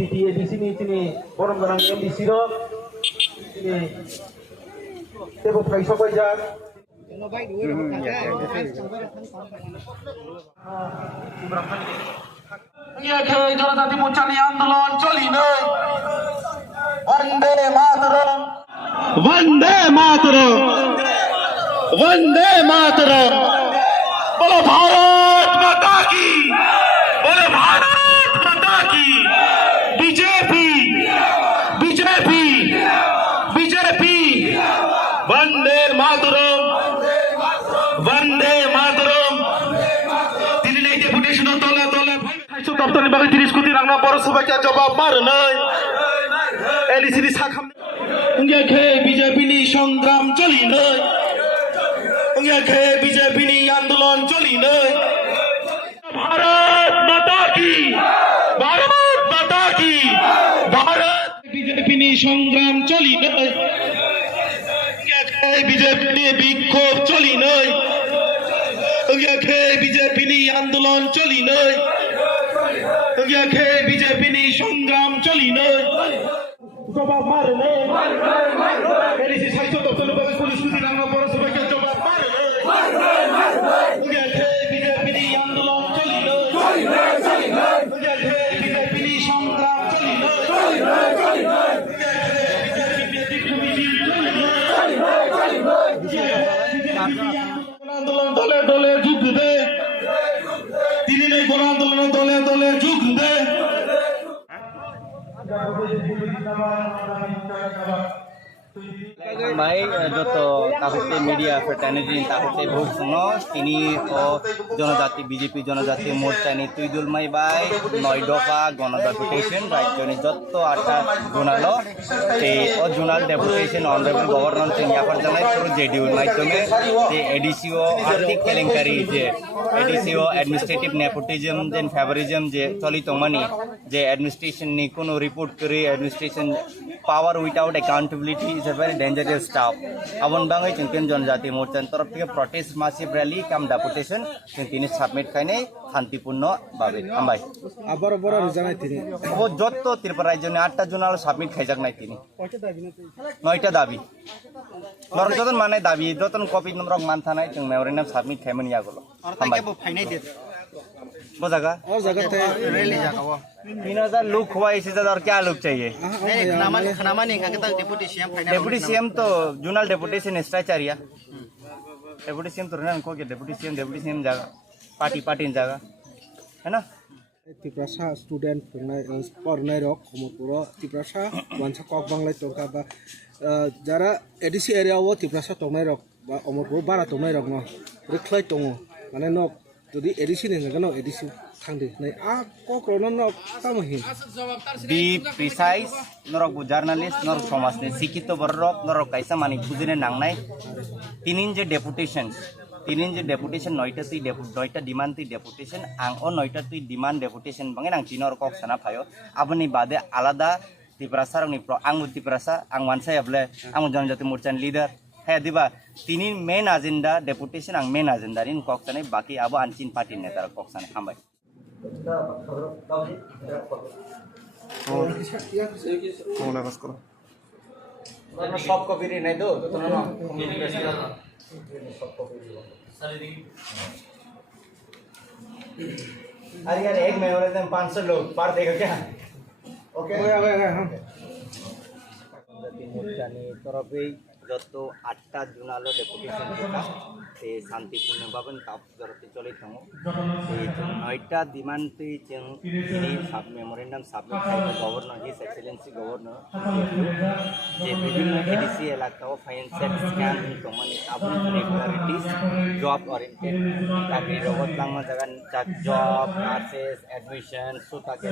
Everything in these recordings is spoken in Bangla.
DTA di sini orang-orang yang di sini tebok kai sokai jak iya ke জনজাতি মোর্চানি আন্দোলন চলি নয় বন্দে মাতরম वंदे मातरम वंदे मातरम बोलो भारत माता की बोलो भारत माता की BJP BJP BJP Vande Mataram Vande Mataram Delhi ने डेपुटेशन तले तले खाइसो दफ्तर नि बागै 30 कोटी रां बर सबाइका जवाब मार नै एलिसिनि साखाम उंगे बीजेपी नि संग्राम चली नै उंगे बीजेपी नि आंदोलन चली नै भारत माता की भारत बीजेपी नि संग्राम चली नै उंगे बीजेपी नि विक्षोभ चली नै उंगे बीजेपी नि आंदोलन चली नै उंगे बीजेपी नि संग्राम चली नै जवाब मारे नै एलिसि साइसो दफ्तर बागै पुलिस कुति रांगा बर सबाइका जवाब मारे नै उंगे बीजेपी नि आंदोलन चली नै उंगे बीजेपी नि संग्राम चली नै आंदोलन दले दले जुग दे दिल्ली ने गण आंदोलन दले दले जुग दे Baik, joto tahute media fraternity tahute bhog suno tini o jonojati BJP jonojati morcha ni tuidul mai bai noi dofa gona deputation right joni jotto ata jonalo te o jonal deputation honorable governor tin ya par janai puro JDU mai tome je ADCO arthik kelenkari je ADCO administrative nepotism then favorism je choli tomani je administration ni kono report kore administration power without accountability is a very dangerous stuff. Abon bangai chungkin जनजाति मोर्चा तरफ থেকে protest massive rally kam deputation chungkin submit kaine শান্তিপূর্ণ ভাবে আমবাই আবার বড় জানাই তিনি ও যত ত্রিপুরা রাজ্যে 8টা জোনাল সাবমিট খাইজাক নাই তিনি 9টা দাবি নরক যতন মানে দাবি যতন কপি নম্বর মান থানায় जों মেমোরেন্ডাম সাবমিট খাইমন ইয়াগুলো আমবাই ফাইনাই দে वो जगह और जगह थे रैली जगह वो 3000 लोग हुआ इसी तरह और क्या लोग चाहिए खनामा नहीं कहता डिप्टी सीएम तो जूनल डेपुटेशन स्ट्रक्चरिया डेपुटी सीएम तो रहना को के डेपुटी सीएम जगह पार्टी जगह है ना तिप्रासा स्टूडेंट पढ़नाय रक खमपुर तिप्रासा वानसा कक बांगलाय तंका बा जारा एडीसी एरिया वो तिप्रासा तंनाय रक बा अमरपुर बारा तंनाय रक न रिख्लाय दङ माने न যদি এডিসি নেন এডিসি থাंदे नै आ कक्रन न कामहि बी प्रिसाइज नरक জার্নালিস্ট नरक समाजनि शिक्षित बररक नरक कायसा मानि बुजिने नांनाय तिनिन जे डेपुटेशन 9टा ति 9टा डिमांड ति डेपुटेशन आं ओ 9टा ति डिमांड डेपुटेशन बाङै नां तिनर कक साना फायो आबनि बादे आलादा तिप्रासारनि आं तिप्रासा आं वानसायाबले आं जनजाति मोर्चानि लिडार है दिबा तीन मेन एजेंडा डेपुटेशन आं मेन एजेंडा इन कक्साने बाकी अब आनचिन पार्टी नेता कक्साने हामबाय सब कॉपी रे नहीं दो तो ना अरे यार एक मेमोरेंडम 500 लोग पार देगा क्या ओके तरफ যত 8টা জোনাল ডেপুটেশন था से शांतिपूर्ण भावे ताप जरते चले दङ से 9टा डिमांड पे जों दिनै साब मेमोरेंडम सबमिट खालामो गवर्नर हिज एक्सेलेंसी गवर्नर जे विभिन्न एडीसी एलाकाओ फाइनेंशियल स्कैम दङनि आबुन रेगुलारिटीज जॉब ओरिएंटेड चाकरी रगत लांमा जागा जॉब नार्सेस एडमिशन सुता के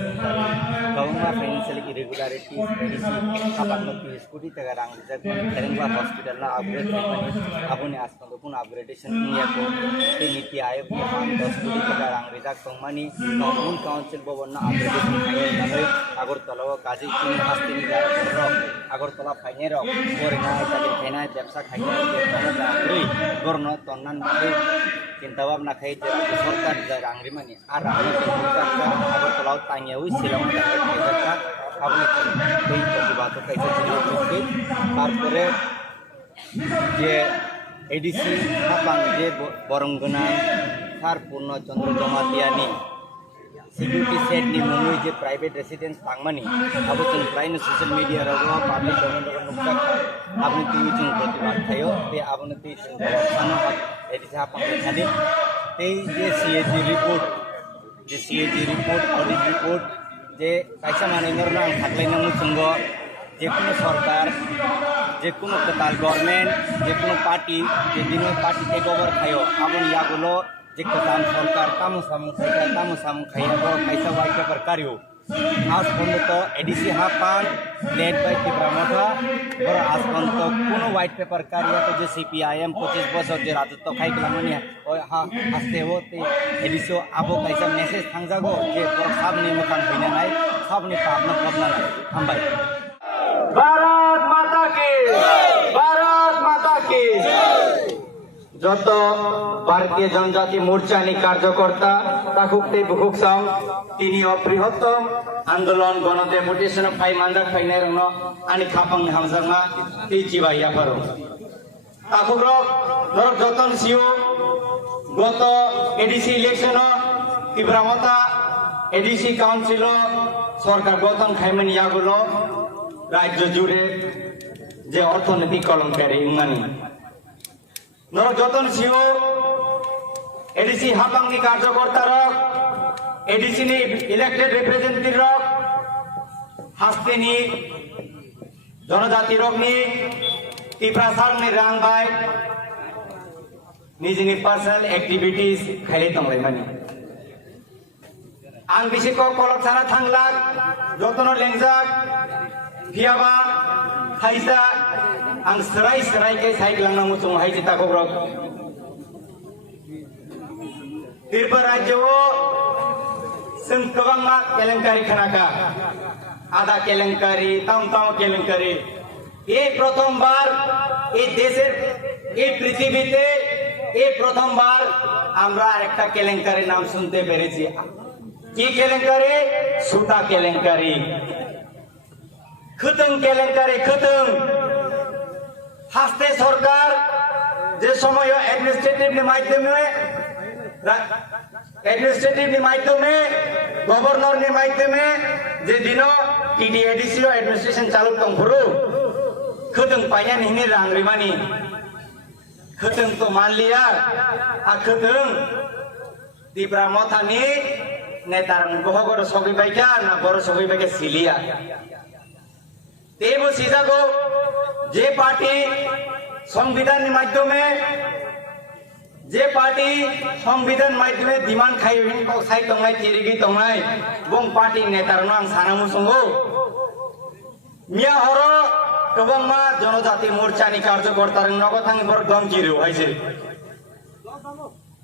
गवर्नमेंट फाइनेंशियल इरेगुलारिटीज एडीसी खाबानति स्कुटी तगा रां रिजार्व खेरेंबा हॉस्पिटल ना अपग्रेड ट्रीटमेंट आबुनि आसपास पुन अपग्रेडेशन नियाको नीति आयोग के 10 कोटी तगा रां रिजार्व कंपनी नॉन काउंसिल भवन ना अपग्रेडेशन खालामनानै आगरतला काजि किनि हास्तिनि जायगा आगरतला फाइने रक ओरैना जादि फाइना व्यवसाय खायनाय जाग्रै गरन तन्नान बाय चिंता भावना खाय जे सरकार जा रांग्रिमानि आ रांनि आगरतला तांगियाव शिलं kaisa jini তারপরে যে এডিসি হাপাং যে বরংগনাং সার পূর্ণচন্দ্র জমাতিয়ানি सिक्यूरिटी सेट नि मुंगै जे प्राइवेट रेसिडेंस थांगमानि अब जों प्रायनो ससियेल मीडिया राव पाब्लिक डोमेन राव नुक्ता आपनि टीवी जों प्रतिबाद थायो बे आपनि टी जों सानो एडिसि हापां थानि ते जे सीएजी रिपोर्ट ऑडिट रिपोर्ट जे कायसा माने नरना आं थाख्लायना मुसंगो जेकुनो सरकार जेकुनो कताल गवर्नमेंट जेकुनो पार्टी जे दिनो पार्टी टेक ओवर थायो आबन यागुलो जे कताम सरकार तामु सामु खाया गो कायसा वाइट पेपर कार्यो आज पर्यंत एडिसि हापां लेड बाय तिब्रामथा और आज पर्यंत कोनो वाइट पेपर कार्य तो जे सीपीआईएम 25 बছর जे राजत्व खाइखलामनि आस्ते होते एडिसि आबो कायसा मेसेज थांजागो जे साबनि मोखां फैना नाय साबनि पापना पबना नाय हामबाय भारत माता की যত ভারতীয় জনজাতি মোর্চানি কার্যকর্তা তাকুকতে বুকুকসাং তিনি বৃহত্তম আন্দোলন গণ ডেপুটেশন ফাই মানজাক ফাইনাই রং আনি খাপাং হামজাংমা তি জিবাইয়া পারো তাকুরক নরক যতন সিও গত এডিসি ইলেকশন তিব্রামতা এডিসি কাউন্সিল সরকার গঠন খাইমেন ইয়াগুলো রাজ্য জুড়ে যে অর্থনৈতিক কলঙ্কারি ইমানি নরক যতন সিও এডিসি হাপাংনি কার্যকর্তার এডিসি নি ইলেক্টেড রিপ্রেজেন্টেটিভ হাস্তেনি জনজাতি রকনি টিপ্রাসারনি রাং বাই নিজনি পার্সোনাল অ্যাক্টিভিটিস খাইলে তংলাই মানি आं बिसिको कलक साना थांलाक जतन लेंजाक फियाबा थाइसा आं सराय के साइक्लांना मुसुं हाइजे ताकब्रक त्रिपुरा राज्यो जों गोबांमा केलेंकारि खोनाका आधा केलेंकारि ताम केलेंकारि ये प्रथमबार ये देशेर ये पृथ्वीते ये प्रथमबार आमरा आरेकटा केलेंकारि नाम शुनते पेरेछि কি কেলেঙ্কারি সুতা কেলেঙ্কারি খতং কেলেঙ্কারি খতং হাসতে সরকার যে সময় অ্যাডমিনিস্ট্রেটিভ মাধ্যমে গভর্নর নি মাধ্যমে যে দিন টিডিএডিসি অ্যাডমিনিস্ট্রেশন চালু তংফুরু খতং পাইয়া নিনি রাংরিমানি খতং তো মান লিয়া आ খতং তিব্রা মথানি नेतारं गहगर सगैबायका ना बर सगैबायका सिलिया तेबो सिजागो जे पार्टी संविधान माध्यमे डिमांड खाइबिन को साइ तंगाय तिरिगि तंगाय बं पार्टी नेतारनो आं सानामु संगो मिया हरो गोबांमा जनजाति मोर्चानि कार्यकर्तारं नगथांग बर गमकिरो हाइजे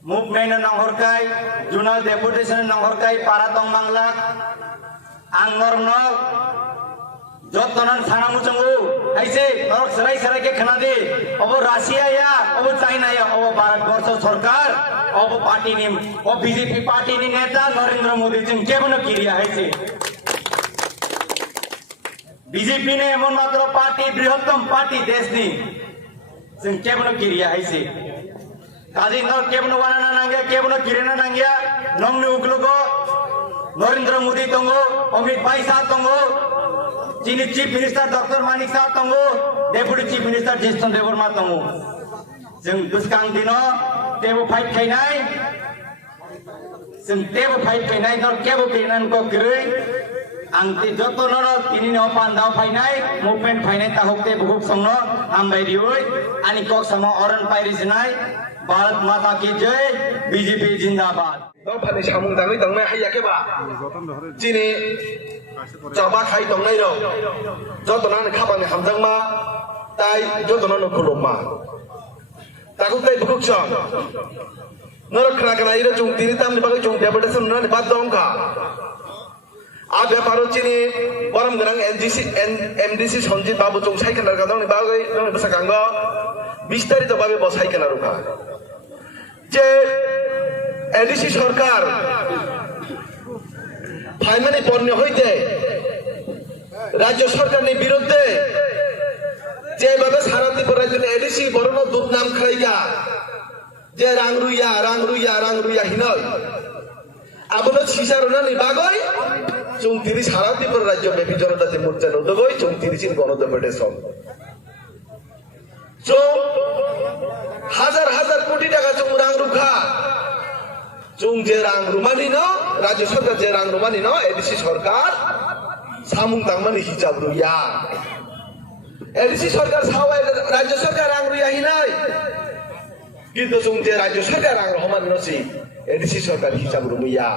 मुभमेंट नंगरकाय जुनाल डेपुटेशन नंगरकाय पारातंग बांग्ला आंगरन जतनन सानामुचंगु आइसे नरक सराय के खनादे अब राशिया या अब चाइना या अब भारतवर्ष सरकार अब पार्टी नि अब बीजेपी पार्टी नि नेता नरेंद्र मोदी जों केबनो किरिया आइसे बीजेपी ने एमन मात्र पार्टी बृहत्तम पार्टी देश नि जों केबनो किरिया आइसे काजी नर केबनो वाना नांगिया केबनो किरेना नांगिया नंगनि उगलुगो नरेंद्र मोदी तंगो अमित भाई साह तंगो चीनी chief minister doctor Manik Saha तंगो deputy chief minister Jishnu Dev Varma तंगो जों दुसकां दिनो तेबो फाइट खाइनाय जों तेबो फाइट खाइनाय नर केबो किरेनान को गिरै आंति जतनन तिनिनो पान्दाव फाइनाय मुभमेंट फाइनाय ताहकते बुहुक संनो हामबायदियै आनि कक सम अरन पाइरिजनाय भारत माता की जय बीजेपी जिंदाबाद Đó phải xong tại cái tầng này hay là cái bà chỉ này cho bác hay tầng này rồi cho tụi nó khắp bằng hàm răng mà tay cho tụi nó khổ mà ta cũng tay bực sòng nó là cái này nó chung tiền tam thì bác chung đẹp để xem nó thì bắt đông cả à bé 바로 chỉ này 바람 그냥 MDC 선진 바보 좀 사이클 나가다 니 바가 너 bisa 간거 বিস্তারিত ভাবে বসাই কেন রুখা যে এডিসি সরকার ফাইনালি পণ্য হইতে রাজ্য সরকারের বিরুদ্ধে যেভাবে সারা ত্রিপুরা রাজ্যের এডিসি বরণ দুর্নাম খাইগা যে রাংরুইয়া হিনয় আবনো ছিসারনানি বাগই চৌতিরি সারা ত্রিপুরা রাজ্য ব্যাপী জনজাতি মোর্চা নদগই চৌতিরি গণতন্ত্র হাজার হাজার কোটি টাকা চৌ রাংরুখা চৌ যে রাংরুমানি ন রাজ্য সরকার যে রাংরুমানি ন এডিসি সরকার সামুং তাংমানি হিসাব রুইয়া এডিসি সরকার সাওয়াই রাজ্য সরকার রাংরুইয়া হিনাই কিন্তু চৌ যে রাজ্য সরকার রাংরহমান নসি এডিসি সরকার হিসাব রুইয়া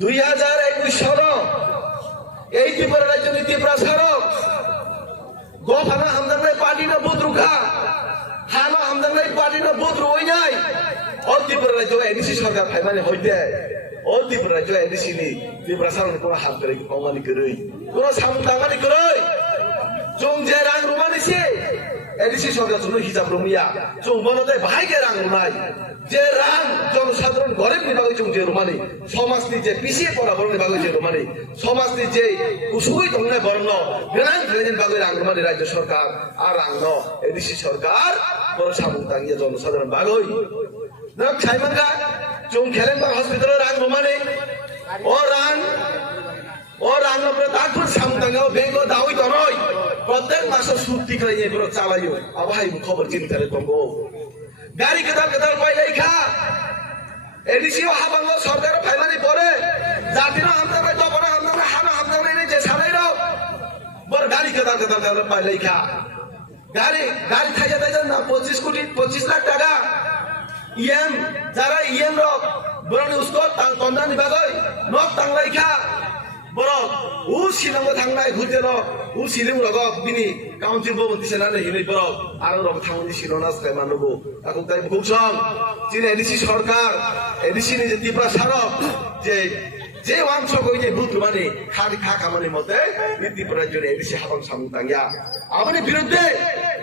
2021 সাল এই ত্রিপুরা রাজ্য নীতি প্রসারক গোফানা হামদাংনাই পার্টি না বুথ রুখা হানা হামদাংনাই পার্টি না বুথ রুই নাই ও ত্রিপুরা রাজ্য এডিসি সরকার ফাইমানে হইতে ও ত্রিপুরা রাজ্য এডিসি নি ত্রিপুরা সামনে কোনো হাত করে কমানি করই কোনো সামনে দামানি করই চং যে রাং রুমানিছে এডিসি সরকার জন্য হিসাব রুমিয়া চং বলতে ভাইকে রাং রুমাই যে রাং জনসাধারণ গরিব নিবাগে চং যে রুমানি সমাজনি যে পিছিয়ে পড়া বড় নিবাগে যে রুমানি সমাজনি যে কুসুই তংনে বর্ণ গ্রাং গ্রেজেন বাগে রাং রুমানি রাজ্য সরকার আর রাং ন এডিসি সরকার বড় সামুক তাঙ্গিয়া জনসাধারণ বাগই না খাইমাঙ্গা চং খেলেনবাগ হসপিটালে রাং রুমানি ও রাং নপরে তারপর সামুক তাঙ্গিয়া বেঙ্গ দাওই তনই প্রত্যেক মাসে সুতি করে এগুলো চালাইও আবহাই খবর চিন্তারে তঙ্গো গাড়ি কেদার পাইলাই খা এডিসিও হাবাঙ্গ সরকার ফাইমানি পরে জাতির হামদার তপন হামদার হানা হামদার যে ছাড়াই রাও বর গাড়ি কেদার পাইলাই খা গাড়ি খাইয়া দেয় না 25 লাখ টাকা ইএম যারা ইএম রক বরং উসকো তন্দা নিবাগই নক তাংলাই খা বরং উ শিলংও থাংনাই ঘুরতে রক উ শিলিং রগক বিনি কাউন্সিল ভবন দিছেনানে হিनै বরক আরো রক থাংনি শিলনাস কাই মানবো তাকু তাই বুকসং যিনি এডিসি সরকার এডিসি নি যে ত্রিপুরা সারক যে অংশ কইতে বুথ মানে খালি খা কামানি মতে ত্রিপুরা রাজ্যের এডিসি হাবাং সামু তাঙ্গিয়া আমাদের বিরুদ্ধে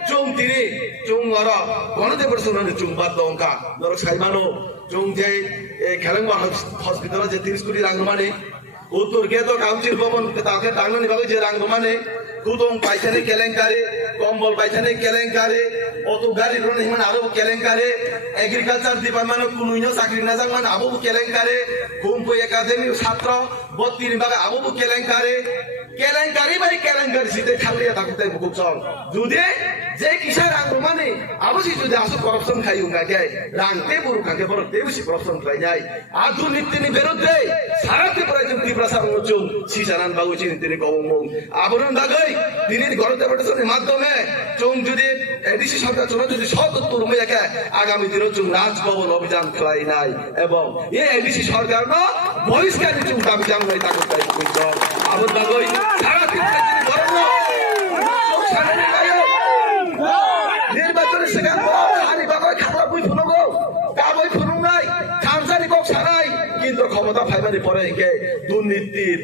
চং তিনি চং অর গণতন্ত্র শুনানি চং বাদ দংকা নরক সাইমানো চং যে খেলেংবা হসপিটাল যে 30 কোটি রাং মানে উত্তর কে তো কাউন্সিল ভবন তাকে টাঙ্গনি ভাবে যে রাং মানে কুদং পাইছানে কেলেঙ্কারে কম্বল পাইছানে কেলেঙ্কারে অত গাড়ি রন হিমান আরো কেলেঙ্কারে এগ্রিকালচার ডিপার্টমেন্ট কুনুইনো চাকরি না যাং মানে আবু কেলেঙ্কারে কুম্পু একাডেমি ছাত্র 32 ভাগে আবু কেলেঙ্কারে ভাই কেলেঙ্কারি সিটে খালিয়া থাকতে বুকসং যদি যে কিসা রাং মানে আবসি যদি আসো করাপশন খাইও নাকে রাংতে বুরু খাকে বড় বেশি করাপশন খাই নাই আধুনিক তিনি বিরুদ্ধে সারা ত্রিপুরা ত্রিপুরা সারণ চুং সিসানান বাবু চিনি তিনি কবমং আবরণ বাগৈ তিনি গণতন্ত্রের মাধ্যমে চুং যদি এডিসি সরকার চুং যদি সতত্তর মেয়াকে আগামী দিনে চুং রাজভবন অভিযান খেলাই নাই এবং এই এডিসি সরকার ন বহিষ্কার চুং দাবি জানাই তাকে তাই বুঝছ আবর বাগৈ সারা ত্রিপুরা তিনি বড় নির্বাচনের সেখান হানি বাগৈ খাতা বই ফুনগো কা বই ফুনুং নাই খামসানি কক সারাই কিন্তু ক্ষমতা ফাইবারে পরে কে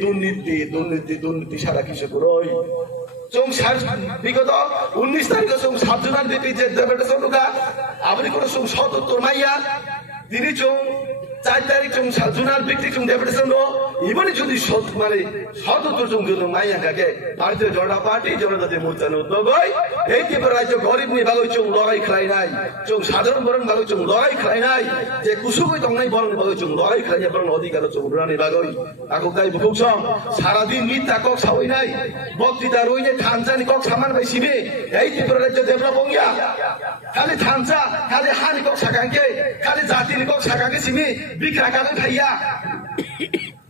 দুর্নীতি সারা কিছু করই চং বিগত 19 তারিখে চং 7 জুলাই দিবি যে ডেপুটেশন কা আপনি কোন চং 77 মাইয়া তিনি চং 4 তারিখ চং 7 জুলাই বিক্রি চং ডেপুটেশন ইবনি যদি মানে 77 চং গুলো মাইয়া কাকে ভারতীয় জনতা পার্টি জনজাতি মোর্চা উদ্যোগই এই ত্রিপুরা রাজ্য গরিব নি বাগৈ চং লড়াই খেলাই নাই চং সাধারণ বরং বাগৈ চং লড়াই খেলাই নাই যে কুসুগৈ তংনাই বরং বাগৈ চং লড়াই খেলাই বরং অধিকার চং রানি বাগৈ আকো তাই বুকসং সারা দিন মিথ্যা কক সাওই নাই বক্তৃতা রইনে থানসানি কক সামান বাইছিবে এই ত্রিপুরা রাজ্য ডেভেলপ হইয়া খালি থানসা খালি হানি কক সাকাঙ্কে খালি জাতিনি কক সাকাঙ্কে সিমি বিক্রা কাকে খাইয়া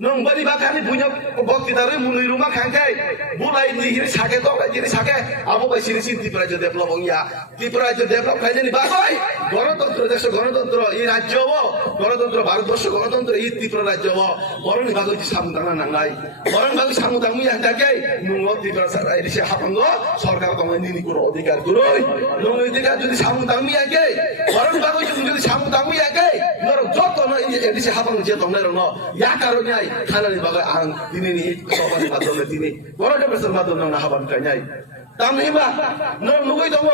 নংবানি বাখানি বুঝা বক্তৃতারে মুনি রুমা খাঙ্কাই বুলাই নিহিরি সাকে তো জিনি সাকে আবু বাইছিনি ত্রিপুরা রাজ্য ডেভেলপ হইয়া ত্রিপুরা রাজ্য ডেভেলপ খাইনি বাগৈ গণতন্ত্র দেশ গণতন্ত্র এই রাজ্য গণতন্ত্র ভারতবর্ষ গণতন্ত্র এই ত্রিপুরা রাজ্য বরং বাগৈ সামুদানা নাঙ্গাই বরং বাগৈ সামুদামি আন্টাকে নুঙ্গ ত্রিপুরা এডিসি হাপাঙ্গ সরকার কমাই নিনি কোনো অধিকার করই নং অধিকার যদি সামুদামি আগে বরং বাগৈ যদি সামুদামি আগে নর যত এডিসি হাপাঙ্গ যে তংনাই রং ইয়া কারণে খানানি বাগৈ আং দিনে নি সবাই মাধ্যমে দিনে গণতন্ত্রের মাধ্যমে না হাবান খাইনাই তামনিবা নুগৈ দङ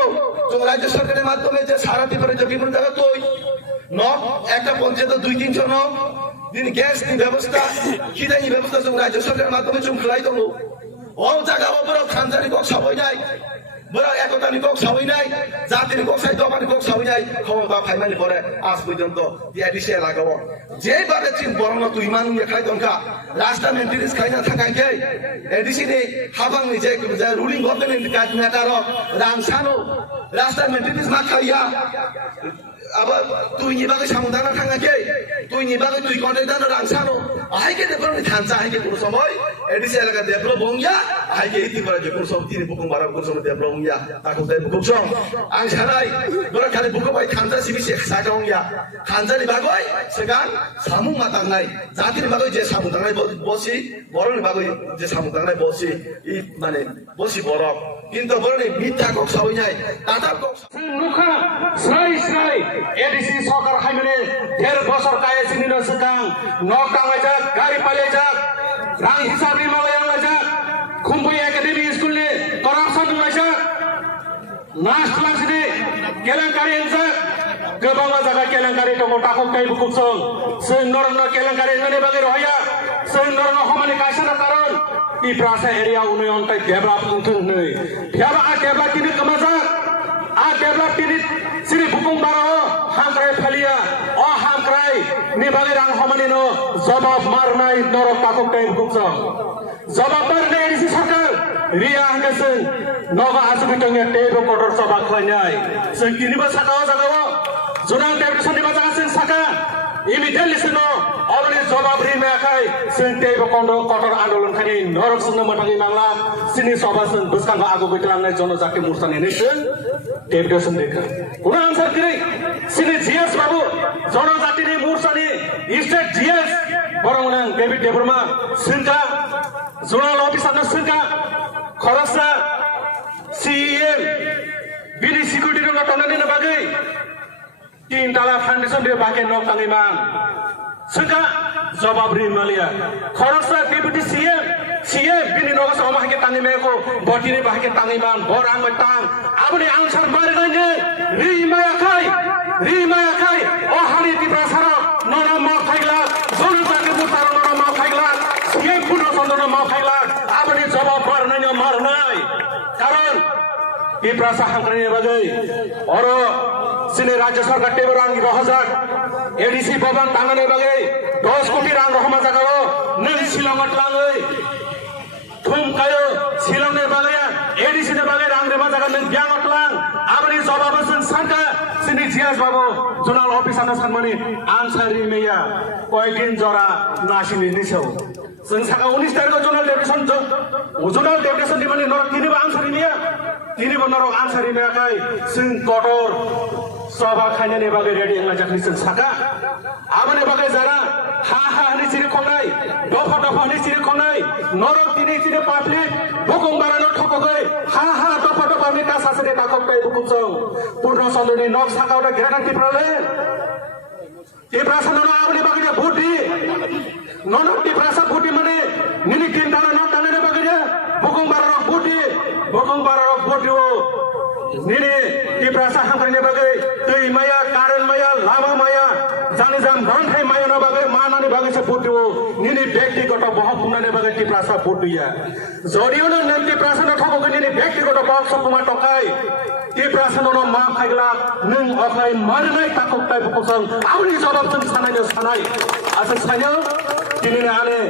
जों রাজ্য সরকারের মাধ্যমে যে সারা ত্রিপুরা যে বিভিন্ন জায়গা তৈ ন একটা পঞ্চায়েত 2-300 ন দিন গ্যাস নি ব্যবস্থা খিদাইনি ব্যবস্থা जों রাজ্য সরকারের মাধ্যমে जों খেলাই দङ ও জায়গাও বড় খানজানি কক সাবইনাই বড় একতানি কক সাবইনাই জাতির কক সাই দবানি কক সাবইনাই ক্ষমতা ফাইমানি পরে আজ পর্যন্ত এডিসি লাগাবো যেভাবে চিন বরং তুই মান খাই দনকা রাস্তা মেনটেন্স খাইনা থাকাইকে এডিসি নি হাবাংনি যে রুলিং গভর্নমেন্ট কাজ মেটার রাংসানো রাস্তা মেনটেন্স মা খাইয়া আবার তুই নিবাগে সামুদানা থাকাইকে তুই নিবাগে তুই কন্ট্রাক্টর রাংসানো আইকে দেবরনি থানসা আইকে কোন সময় এডিসি এলাকা ডেভেলপ হইয়া আইকে ইতি করে যে কোন সময় তিনি বুকুম বারা কোন সময় ডেভেলপ হইয়া তাকো দেব বুকসং আং সানাই বড় খালি বুকো বাই থানসা সিবিসি সাকা হইয়া থানসানি বাগই সেগান সামু মাতাংনাই জাতির বাগই যে সামু তাংনাই বসি বড়নি বাগই যে সামু তাংনাই বসি ই মানে বসি বড় কিন্তু বড়নি মিথ্যা কক সবাই নাই দাদা কক নুখা স্রাই স্রাই এডিসি সরকার হাইমেনে 1.5 বছর কায়ে সিনিনো সেকাং নক টাঙাই যাক গাড়ি পালিয়ে যাক রাং হিসাব রিমালায় আনা যাক খুম্বই একাডেমি স্কুলে করাপশন হয়েছে नास क्लासनि केलेंकारि जाक गोबां जायगा केलेंकारि दङ ताखौ काय बुकुसं जों नरन केलेंकारि होननानै बागै रहाया जों नरन हमानि कायसाना कारन इ प्रासा एरिया उन्नयन ताय डेभलप उन्थों नै फियाबा आ डेभलप तिनि कमाजा आ डेभलप तिनि सिरि बुकुं बारो हामक्राय फालिया अ हामक्राय नि बागै रां हमानि न जवाब मारनाय नरक ताखौ काय बुकुसं जवाब मारनाय एडिसि सरकार रिया हांगासों नगा आसुबिटंगे टेबो कटर सभा खलायनाय जों तिनिबो साकाव जागाव जुनाल डेपुटेसननि बाजागासिन साका इमिडियेटलि जों अलरेडि जवाब रिमायाखै जों टेबो कटर आन्दोलन खानि नरक जोंनो मोनथाङै मांला सिनि सभा जों बुसखांगा आगु गैथलांनाय जनजाति मोर्चानि जों डेपुटेसन देखा कुनो आन्सार गैयै सिनि जिएस बाबु जनजातिनि मोर्चानि स्टेट जिएस बरंनां डेभिड देबरमा जोंगा जुनाल अफिसारनो जोंगा खरसा CEM bini security ro tonani na bagai tin tala foundation de bagai nok tangi mang sengka jawab ri malia khorsa deputy CM bini nok sama ke tangi meko botini bahake tangi mang borang metang abni ansar mari nai ri maya kai o hari ti prasara nona ma khaila zonu take mutaro nona ma khaila ke puno sondona ma khaila abni jawab mar nai karon इ प्रासा हांक्रायनि बागै अर सिनि राज्य सरकार टेबो रां 1000 एडिसि भवन तांगानि बागै 10 कोटी रां रहमा जागाव नों शिलंआव लाङै थुमकायो शिलंनि बागै एडिसि नि बागै रां रेमा जागा नों ब्याङाव लां आबनि जवाब जों सानका सिनि जिएस बाबु जुनाल अफिसारनो सानमानि आनसारि मेया कयदिन जरा नासिनि निसौ जों साका 19 तारिखआव जुनाल डेपुटेसन नि माने नरक तिनिबो आनसारि मेया तिनिबो नरक आनसारि मेयाखै जों कटर सभा खायनायनि बागै रेडि होना जाखै जों साका आबनि बागै जारा हा नि सिरि खनाय दफा नि सिरि खनाय नरक तिनि पाब्लिक बुकुं बारानो ठककै हा दफा नि कासासरे ताकौ काय बुकुंजों पूर्ण चन्द्रनि नक साकावटा ग्यारान्टि प्रले ए प्रासानो आबनि बागै भुटि ननकति प्रासा भुटि माने निनि तीन ताला नक ताने बागै बुकुं बारानो भुटि निनि इ प्रासा हांक्रायनि बागै दै माया कारेन्ट माया लामा माया जानि जाम रन्थाय माया न बागै मानानि बागैसो भुटिओ निनि व्यक्तिगत बहक बुंनानि बागै ति प्रासा भुटिया जदिओ न नेमति प्रासा न ठककै निनि व्यक्तिगत बहक सकुमा टकाय ति प्रासा न मा फाइगला नों अखाय मारनाय ताकौताय बुकुसं आबनि जवाब जों सानाय आसा सानो दिनै आने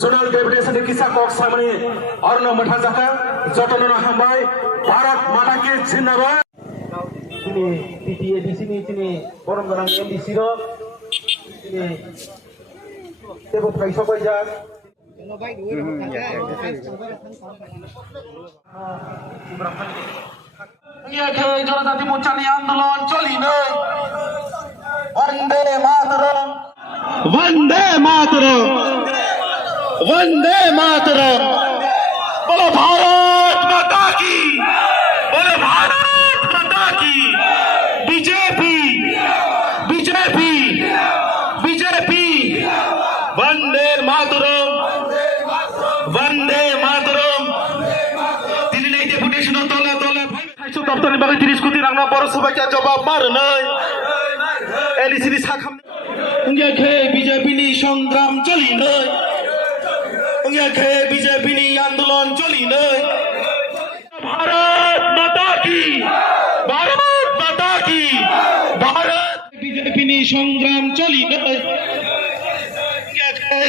जुनाल डेपुटेसन किसा कक सामने अर्न मठा जाका जतन हामबाय भारत माता की जिंदाबाद ini PTA di sini orang-orang yang di sini ini tebok kai sobai jak ইয়া কে জনজাতি মোর্চানি আন্দোলন চলি নই বন্দে মাতরম বলো भारत माता की बीजेपी वंदे मातरम তিনি এই ডেপুটেশন তলে খাইছো দপ্তরের বাগে 30 কোটি রাং বড় সবাইকে জবাব মার নাই এলিসিনি সাখাম ইংয়াখে বিজেপি নি সংগ্রাম চলি নই ইংয়াখে বিজেপি নি আন্দোলন সংগ্রাম চলি নয়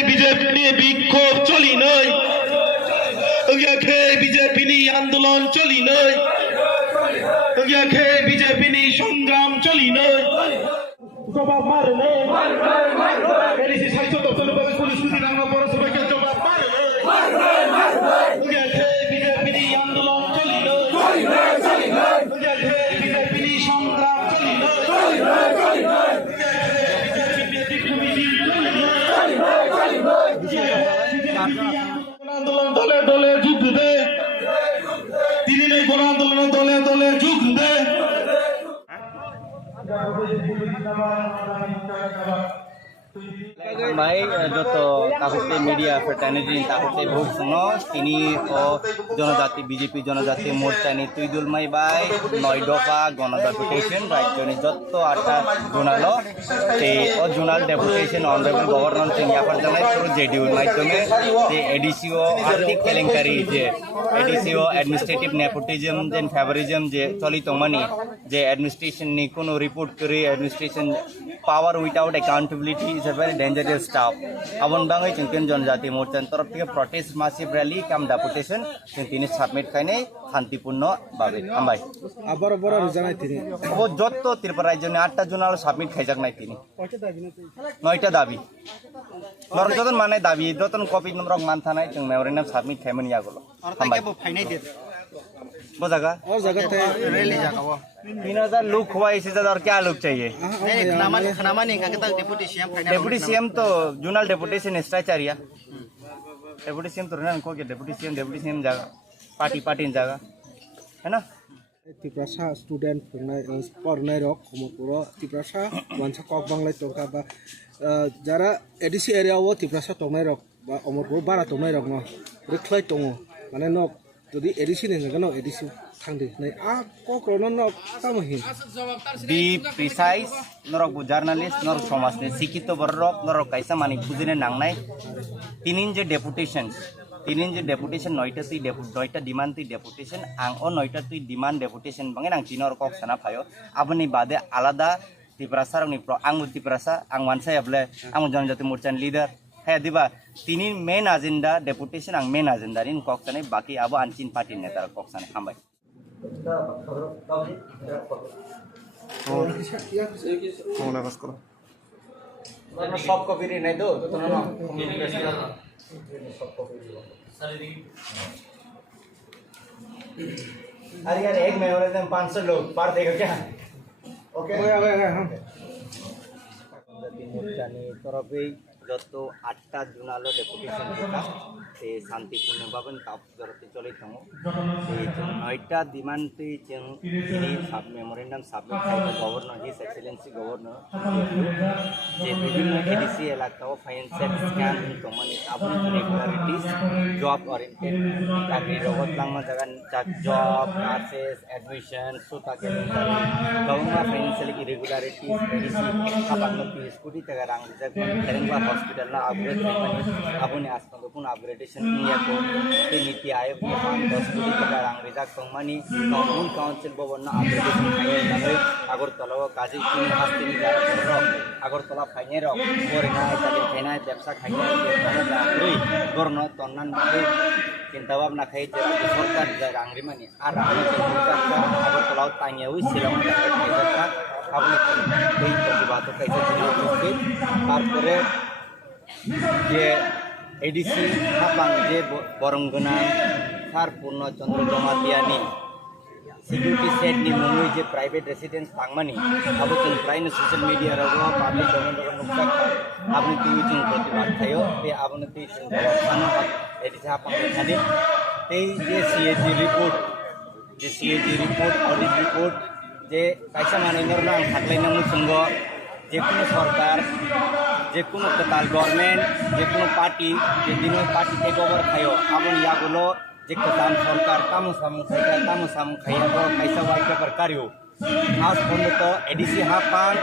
বিজেপি বিক্ষোভ চলি নয় বিজেপি আন্দোলন চলি নয় বিজেপি সংগ্রাম চলি নয় জবাব মারলে স্বাস্থ্য দপ্তরের পরিস্থিতি রান্না পৌরসভাকে জবাব মারলে বিজেপি আন্দোলন চলি নয় বিজেপি সংগ্রাম চলি নয় আন্দোলন দলে দলে যুগ দে তিনি গণ আন্দোলন দলে দলে যুগ দে Mai joto takutnya media fraternity takutnya buk semua ini Jonajati BJP Jonajati Morcha ini Tuidul Mai Bai Noidopa Gona Deputation right Joni joto ada Junalo te Junal Deputation Honorable Governor Tinggi Aparjanai terus JDU Mai Tome te EDCO artik kelengkari je EDCO administrative nepotism dan favorism je choli tomani je administration ni kono report kari administration power without accountability is a very dangerous stuff. Abon bangai chungkin Jonajati Morcha तरफ থেকে protest massive rally kam deputation তিনি submit খাইনে শান্তিপূর্ণ ভাবে আমবাই আবার আবার জানাই তিনি ও যত ত্রিপুরা রাজ্যে 8টা জোনাল সাবমিট খাইজাক নাই তিনি 9টা দাবি নর যতন মানে দাবি যতন কপি নম্বর মান থানাই जों মেমোরেন্ডাম সাবমিট খাইমন ইয়াগুলো আমবাই फाइनाइ दे वो जगह और जगह थे रेली जगह वो 3000 लोग हुआ इसी से और क्या लोग चाहिए नहीं खनामा नहीं का deputy CM final deputy CM तो zonal deputation structure deputy CM तो रहना को डेप्यूटी सीएम जगह पार्टी जगह है ना तिप्रासा स्टूडेंट पढ़नाय रक खमपुर तिप्रासा वानसा कक बांग्लाय टंका बा जारा एडिसि एरियाव तिप्रासा टंनाय रक बा अमरपुर बारा टंनाय रक न रिख्लाय दङ माने न যদি এডিসি নেন এডিসি থাंदे नै आ कक्रन न कामहि बी प्रिसाइज नरक जार्नालिस्ट नरक समाजनि शिक्षित बररक नरक कायसा मानि बुजिनो नांनाय तिनिन जे डेपुटेशन 9टा तुई नयटा डिमांड तुई डेपुटेशन आं ओ 9टा तुई डिमांड डेपुटेशन बांगे आं तिनर कक साना फायो आबनि बादे आलादा तिप्रासारनि आं तिप्रासा आं वानसायाब्ले आं जनजाति मोर्चानि लिडार है दिबा तीन मेन एजेंडा डेपुटेशन आं मेन एजेंडा इन कक्साने बाकी अब आनचिन पार्टी नेता कक्साने हामबाय सब कपि रे नै दो अरे यार एक मेमोरेंडम 500 लोग पढ़ देगा क्या ओके मोर्चानी तरफे যত 8টা জোনাল ডেপুটেশন দিতা সেই শান্তিপূর্ণ ভাবে তাপ জরতে চলে দङ সেই 9টা ডিমান্ড जों ini সাব মেমোরেন্ডাম সাবমিট খাইতে গভর্নর হিজ এক্সেলেন্সি গভর্নর যে বিভিন্ন এডিসি এলাকাও ফাইন্যান্সিয়াল স্ক্যাম দমনি আপনি রেগুলারিটিস জব ওরিয়েন্টেড চাকরি জগৎ লাংমা জায়গা জব নার্সেস এডমিশন সুতাকে গভর্নমেন্ট ফাইন্যান্সিয়াল ইরেগুলারিটিস এডিসি খাবারনতি স্কুটি টাকা রাং খেরেংবা हॉस्पिटल ना अपग्रेड खाइमानि आबुनि आसपास पुन अपग्रेडेशन नियाको नीति आयोग के 10 कोटी टाका रां रिजार्व दंमानि मूल काउन्सिल भवन ना अपग्रेडेशन खाइनानै आगरतला काजि किनि हास्तिनि जारा आगरतला फाइने रक ओरैना जादि खाइनाय व्यवसाय खाइनाय जाग्रै गरन तन्नान बाय चिन्ता भावना खाइ जे सरकार जा रांग्रिमानि आ रांनि आगरतला तांगियाव शिलं खाइजाका आबुनि बै प्रतिबाद खाइसे दिनै तारपरे যে এডিসি হাপাং যে বরংগনা সার পূর্ণ চন্দ্র জমাতিয়ানি সিকিউরিটি সেট नि मुङै जे प्राइवेट रेसिडेंस थांमानि अब जों प्रायनो ससियेल मिडिया राव पाब्लिक डोमेन नुक्सा आपनि टिभि जों प्रतिबाद थायो बे आपनि टिभि जों सानो एडिसि हापां थादि ते जे सीएजी रिपोर्ट ऑडिट रिपोर्ट जे कायसा माने नरना थाख्लायना मुसंग जेकुनो सरकार जेकुनो टोटाल गवर्नमेंट जेकुनो पार्टी जे दिनो पार्टी टेक ओवर खायो आबन यागुलो जे कतान सरकार तामु सामु खाया बो कैसा वाइट पेपर कार्यो आज पर्यंत एडिसि हापान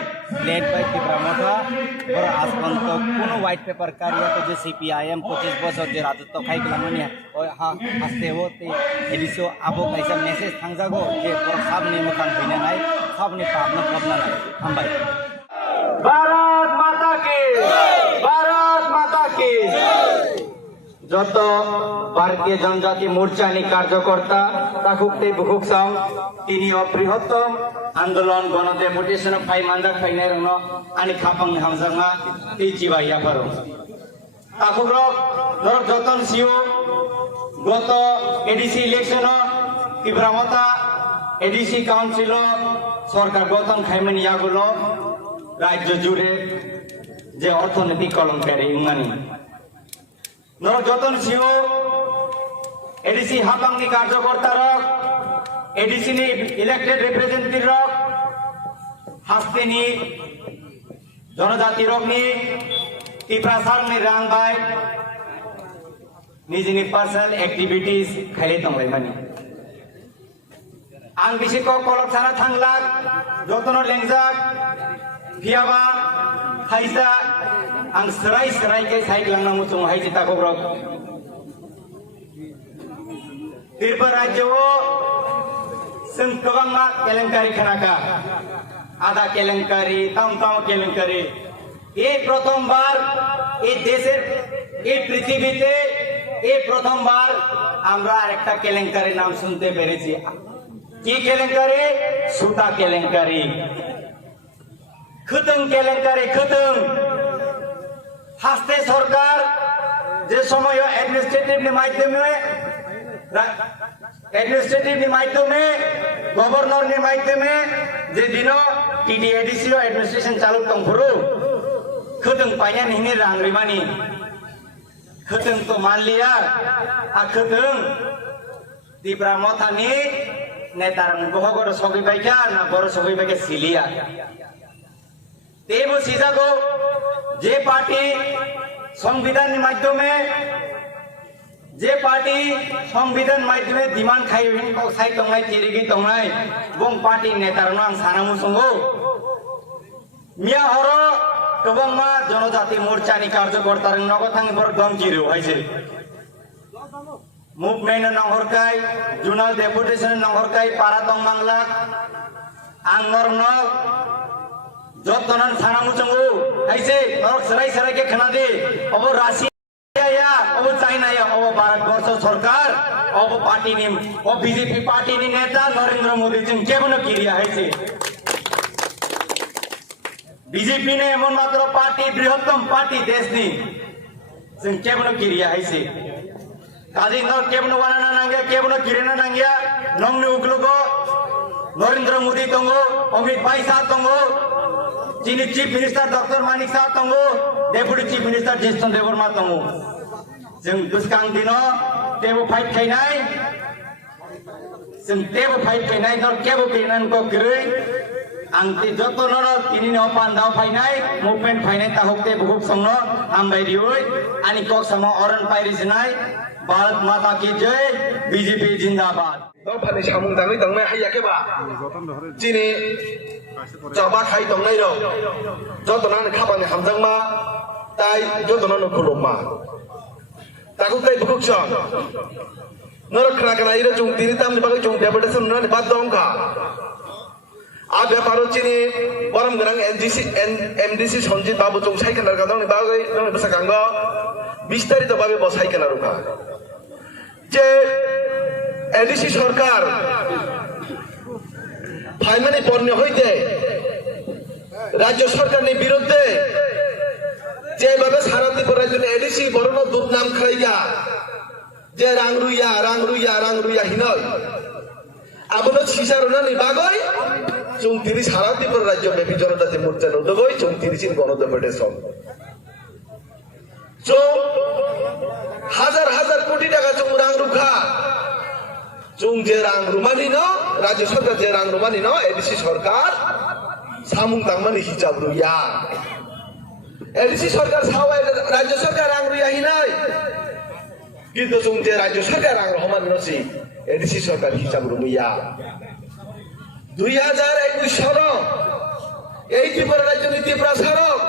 लेड बाय तिप्रामथा और आज पर्यंत कोनो वाइट पेपर कार्य तो जे सीपीआईएम 25 बছর जे राजत्व खाइकलामनि आस्ते होते एडिसि आबो कैसा मेसेज थांजागो जे साबनि मोखां फैनाय साबनि पापना हामबाय যত ভারতীয় জনজাতি মোর্চানি কার্যকর্তা তাকুকতে বুকুকসাং তিনি বৃহত্তম আন্দোলন গণ ডেপুটেশন ফাই মানজাক ফাইনাই রং আনি খাপাং হামজাংমা তি জিবাইয়া পারো তাকুরক নরক যতন সিও গত এডিসি ইলেকশন তীব্রমতা এডিসি কাউন্সিল সরকার গঠন খাইমেন ইয়াগুলো রাজ্য জুড়ে যে অর্থনৈতিক কলঙ্কারি ইমানি নরক যতন সিও এডিসি হাপাংনি কার্যকর্তার এডিসি নি ইলেক্টেড রিপ্রেজেন্টেটিভ হাস্তেনি জনজাতি রকনি টিপ্রাসাংনি রাং বাই নিজনি পার্সোনাল অ্যাক্টিভিটিস খাইলে তংলাই মানি आं बिसोरखौ कलक साना थांलाक जतन लेंजाक फियाबा हाइजा आं सराय सरायके साइड लांनांगौ समाव हाइजे ताकब्रक त्रिपुरा राज्योआव जों गोबां मा केलेंकारि खोनाका आधा केलेंकारि ताम केलेंकारि ये प्रथमबार ये देशेर ये पृथ्वीते ये प्रथमबार আমরা একটা কেলেঙ্কারি নাম শুনতে পেরেছি কি কেলেঙ্কারি সুতা কেলেঙ্কারি খুতং কেলেঙ্কারি খুতং হাসতে সরকার যে সময় অ্যাডমিনিস্ট্রেটিভ মাধ্যমে গভর্নর মাধ্যমে যে দিন টিডিএডিসি অ্যাডমিনিস্ট্রেশন চালু দंफोरो খুতং পাইয়া নিনে রাংরিমানি খুতং তো মান লিয়া আর খুতং তীব্রা মথানি নেতারং বহগর সগিবাইকা না বড় সগিবাইকা সিলিয়া তেবো সিজাগো যে পার্টি সংবিধানের মাধ্যমে ডিমান্ড খাইবিন কক সাই তংনাই তিরিগি তংনাই বং পার্টি নেতারং আং সানামু সঙ্গো মিয়া হর गोबां मा जनजाति मोर्चानि कार्यकर्तारं नगथां बर गमजिरो हाइजे मुभमेन्ट नंहरकाय जुनाल डेपुटेशन नंहरकाय पारा दं बांग्ला आं नरन जतनन सानामु चंगु हाइजे नरक सराय सराय के खनादि अब राशिया या अब चाइना या अब भारतवर्ष सरकार अब पार्टी नि अब बीजेपी पार्टी नि नेता नरेंद्र मोदी जों केबनो किरिया हाइजे बीजेपी ने एमन मात्र पार्टी बृहत्तम पार्टी देश नि जों केबनो किरिया हाइसे काजी न केबनो बानाना नांगिया केबनो किरेना नांगिया नंगनि उग्लुगो नरेंद्र मोदी दंगो अमित भाई साह दंगो चीनी chief minister doctor Manik Saha दंगो deputy chief minister Jishnu Dev Varma दंगो जों दुसकां दिनो तेबो फाइट खायनाय जों तेबो फाइट खायनाय न केबो किरेनान को गरै आंति जतन तिनि न पान्दाव फाइनाय मुभमेन्ट फाइनाय ताहुकते बहुत संग हामबायरियै आनि कक संग अरन पाइरिजनाय भारत माता की जय बीजेपी जिंदाबाद 너 판에 사문 당의 당매 하야게 봐. 지니 자바 खाइ दंनाय रो जतनान खाबानि हामजांमा ताइ जतनान खुलुमा ताकु ताइ बुकुक्सं नर खनाकना इरो जुं तिनि तामनि बागै जुं डेपुटेशन ननि बाद दंखा आ ব্যাপার চিনি বরম গরাং এমডিসি সঞ্জিত বাবু চং সাইকেনার গাদংনি বাগৈ ননি বসাকাঙ্গ বিস্তারিত ভাবে বসাইকেনার রুখা যে এডিসি সরকার ফাইমানি পণ্য হইতে রাজ্য সরকারের বিরুদ্ধে যেভাবে সারা ত্রিপুরা রাজ্যের এডিসি বড় দুধ নাম খাইগা যে রাং রুইয়া হিনয় আবনো সিসারনানি বাগৈ চৌত্রিশ সারা ত্রিপুরা রাজ্য ব্যাপী জনজাতি মোর্চার উদ্যোগই 34 গণ ডেপুটেশন হাজার হাজার কোটি টাকা চৌ রাং রুখা চৌ যে রাং রুমানি ন রাজ্য সরকার যে রাং রুমানি ন এডিসি সরকার সামুং তাংমানি হিসাব রুইয়া এডিসি সরকার সাওয়াই রাজ্য সরকার রাং রুইয়া হিনাই কিন্তু চৌ যে রাজ্য সরকার রাং রহমানি নসি এডিসি সরকার হিসাব রুইয়া 2021 সাল এই ত্রিপুরা রাজ্য নীতি প্রসারক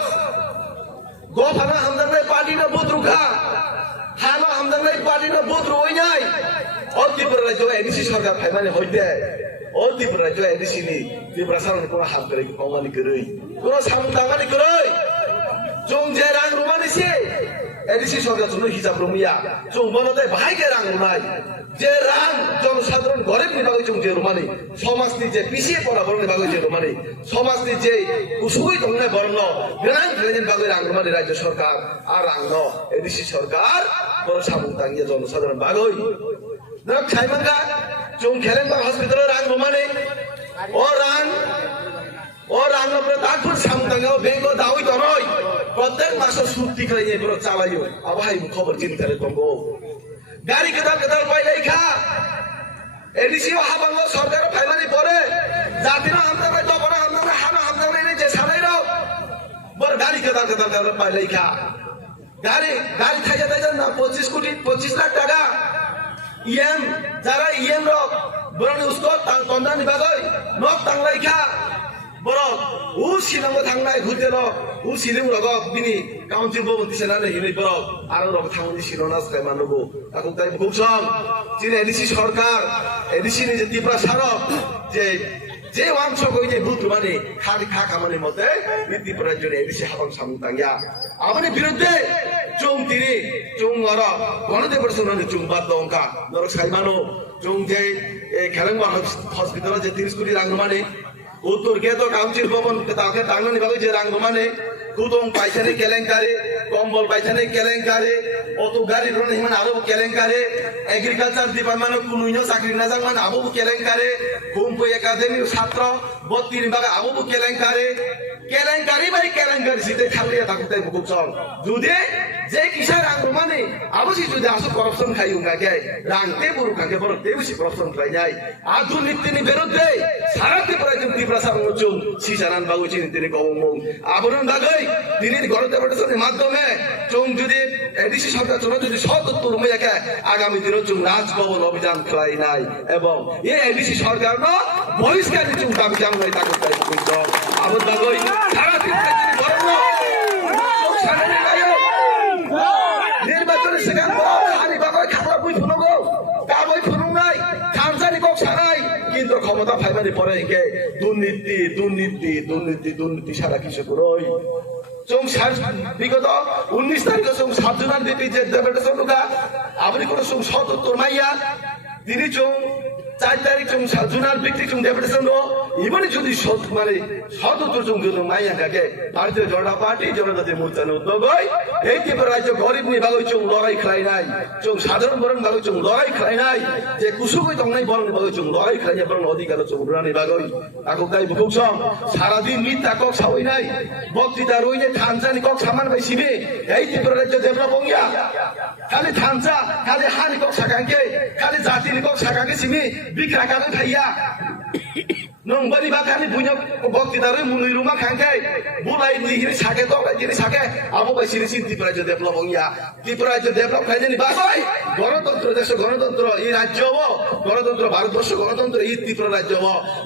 গফানা হামদাংনাই পার্টি না বুথ রুখা হানা হামদাংনাই পার্টি না বুথ রই নাই ও ত্রিপুরা রাজ্য এডিসি সরকার ফাইমানি হইতে ও ত্রিপুরা রাজ্য এডিসি নি ত্রিপুরা সারন কোন হাত করে কমানি কই কোন সামু দামানি কই জং যে রাং রুমানি সে এডিসি সরকার জন্য হিসাব রমিয়া চুং বলতে ভাইকে রাং নাই যে রাং জনসাধারণ গরিব নিবাগে চুং যে রুমানি সমাজনি যে পিছিয়ে পড়া বর্ণ নিবাগে যে রুমানি সমাজনি যে উসুই দংনে বর্ণ গোনাং ধরেন বাগে রাং রুমানি রাজ্য সরকার আর রাং ন এডিসি সরকার বড় সামুক তাঙ্গিয়া জনসাধারণ বাগই না খাইমাঙ্গা চুং খেলেনবা হসপিটালে রাং রুমানি ও রাং আপনার তারপর সামুক তাঙ্গিয়া বেঙ্গো দাওই তরই প্রত্যেক মাসে সুতি করে এই বড় চালাইও আবহাই খবর চিন্তা করে তঙ্গো গাড়ি কেদার পাইলাই খা এডিসি হাবাঙ্গ সরকার ফাইমানি পরে জাতিরা হামলা করে তখন হামলা করে যে ছাড়াই রাও বড় গাড়ি কেদার পাইলাই খা গাড়ি খাইয়া দেয় না 25 লাখ টাকা ইএম যারা ইএম রক বড় উসকো তন্দা নিবাগই নক তাংলাই খা বড় উ শিলংও থাংনাই ঘুরতে রক উ শিলিং রগক বিনি কাউন্সিল ভবন দিছেনানে হিনি বড় আর রক থাংনি শিলনাস কাই মানবো তাকু তাই বুকসম যিনি এডিসি সরকার এডিসি নিজে ত্রিপুরা সারক যে অংশ কইনে ভূত মানে খা খামানির মধ্যে ত্রিপুরার জন্য এডিসি হাবাং সামুক তাঙ্গিয়া আমাদের বিরুদ্ধে চুং অর গণদেবের শুনানি চুং বাদ লঙ্কা নরক সাইমানো চুং যে খেলেঙ্গা হসপিটালে যে 30 কোটি রাং মানে উত্তর গেতো কাউন্সিল ভবন তাকে টাঙ্গনি ভাবে যে রাং মানে কুদং পাইছানি কেলেঙ্কারি কম্বল পাইছানি কেলেঙ্কারি অত গাড়ি রন হিমান আরো কেলেঙ্কারি এগ্রিকালচার ডিপার্টমেন্ট কুনুইনো চাকরি না যাং মানে আবু কেলেঙ্কারি কুম্পু একাডেমির ছাত্র 32 ভাগে আবু কেলেঙ্কারি ভাই কেলেঙ্কারি সিতে খালিয়া থাকতে বুক চল যদি যে কিসার রাং মানে আবসি যদি আসো করাপশন খাইও গাকে রাংতে বুরু কাকে বড় তেউসি করাপশন খাই নাই আর দুর্নীতির বিরুদ্ধে সারাতে প্রায় ত্রিপুরা সামুচুং সিসানান বাগুচি তিনি কবমং আবরণ বাগৈ তিনি গণদেবতার মাধ্যমে চুং যদি এডিসি সরকার চলে যদি সতত্তর মেয়াকে আগামী দিনে চুং রাজভবন অভিযান খাই নাই এবং এই এডিসি সরকার ন বহিষ্কার চুং দাবি জানাই তাকে তাই বুঝছ আবর বাগৈ সারা ত্রিপুরা তিনি বড় নির্বাচনের সেখান হানি বাগৈ খাতা বই ফুনগো তা বই ফুনুং নাই খানসানি কক সারাই কিন্তু ক্ষমতা ফাইবারি পরে কে দুর্নীতি সারা কিছু করই চুং বিগত 19 তারিখে চুং 7 জুলাই দিতে যে ডেপুটেশন লুকা আপনি কোন চুং 77 মাইয়া তিনি চুং 4 তারিখ চুং 7 জুলাই বিক্রি চুং ডেপুটেশন লো ইবনি যদি মানে 77 চুং মাইয়া কাকে ভারতীয় জনতা পার্টি জনজাতি মোর্চার উদ্যোগ হয় এই ত্রিপুরা রাজ্য গরিব নি বাগৈ চুং লড়াই খাই নাই চুং সাধারণ বরণ বাগৈ চুং লড়াই খাই নাই যে কুসুবই তংনাই বরণ বাগৈ চুং লড়াই খাই বরণ অধিকার চুং রানি বাগৈ তাকো তাই বুকসম সারা দিন মিথ্যা কক সাবই নাই বক্তৃতা রইনে থানসানি কক সামান বাইছিবে এই ত্রিপুরা রাজ্য ডেভেলপ হইয়া খালি থানসা খালি হানি কক সাকাঙ্কে খালি জাতিনি কক সাকাঙ্কে সিমি বিক্রা কালে খাইয়া নংবানি বাখানি বুঝো বক্তৃতারে মুনি রুমা খাঙ্কাই বুলাই নিহিরি সাকে তো জিনি সাকে আবু বাইছিনি সিন ত্রিপুরা রাজ্য ডেভেলপ হইয়া ত্রিপুরা রাজ্য ডেভেলপ খাইনি বাসাই গণতন্ত্র দেশ গণতন্ত্র এই রাজ্য গণতন্ত্র ভারতবর্ষ গণতন্ত্র এই ত্রিপুরা রাজ্য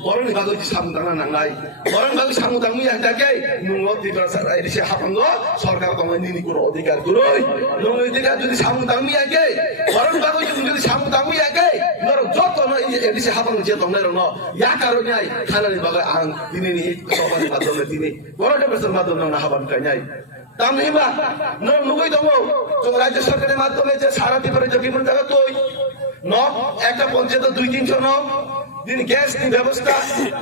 বরং বাগৈ সামুদানা নাঙ্গাই বরং বাগৈ সামুদামি আন্টাকে নুঙ্গ ত্রিপুরা এডিসি হাফাঙ্গ সরকার তোমায় নিনি কোনো অধিকার করই নুঙ্গ অধিকার যদি সামুদামি আগে বরং বাগৈ যদি সামুদামি আগে নরক যত এডিসি হাফাঙ্গ যে তোমরা ন ইয়া কারণে খানানি বাগৈ আং দিনে নি সবার মাধ্যমে দিনে গণদেবের মাধ্যমে না হাবান খাই নাই তাম নিবা নুগুই দম চুং রাজ্য সরকারের মাধ্যমে যে সারা ত্রিপুরা বিভিন্ন জায়গা তুই ন একটা পঞ্চায়েত 2-300 ন দিন গ্যাস নি ব্যবস্থা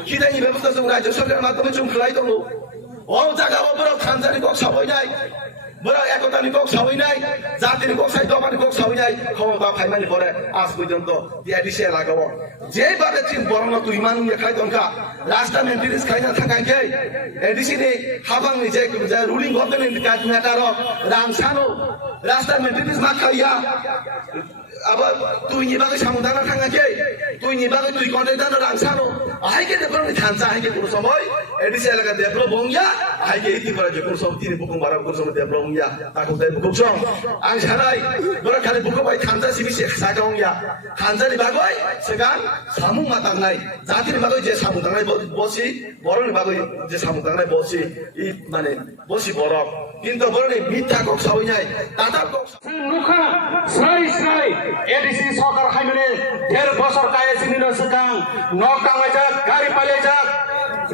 খিদাই ব্যবস্থা চুং রাজ্য সরকারের মাধ্যমে চুং খেলাই দম ও জায়গা বড় খানজানি কক সবাই নাই বড় একতা নিকক সবাই নাই জাতির কক সাই দমানি কক সবাই নাই ক্ষমতা ফাইমানি পরে আজ পর্যন্ত এডিসি লাগাবো যেভাবে চিন বরণ তুই মান খাই দনকা রাস্তা মেনটেন্স খাই না থাকাকে এডিসি নে হাবাং নি যে রুলিং গভর্নমেন্ট কাজ মেটার রাংসানো রাস্তা মেনটেন্স না খাইয়া আবার তুই নিবাগে সামুদানা থাকাকে তুই নিবাগে তুই কন্ট্রাক্টর রাংসানো আইকে ডেভেলপ থানসা আইকে কোন সময় এডিসি এলাকা ডেভেলপ হইয়া আইকে ইতি করে যে কোন সময় তিনি বুকুম বারাম কোন সময় ডেভেলপ হইয়া তাকো তাই বুকুম সম আং সারাই বড় খালি বুকুম বাই থানসা সিবি সাকা হইয়া থানসানি বাগৈ সেগান সামু মাতাং নাই জাতির বাগৈ যে সামুদানাই বসি বরণ বাগৈ যে সামুদানাই বসি ই মানে বসি বড় কিন্তু বরণ মিথ্যা কক সবাই নাই তাতা কক নুখা স্রাই এডিসি সরকার হাইমেনে 1.5 বছর কায়ে সিনিন সকাং নকাং যাক গাড়ি পালে যাক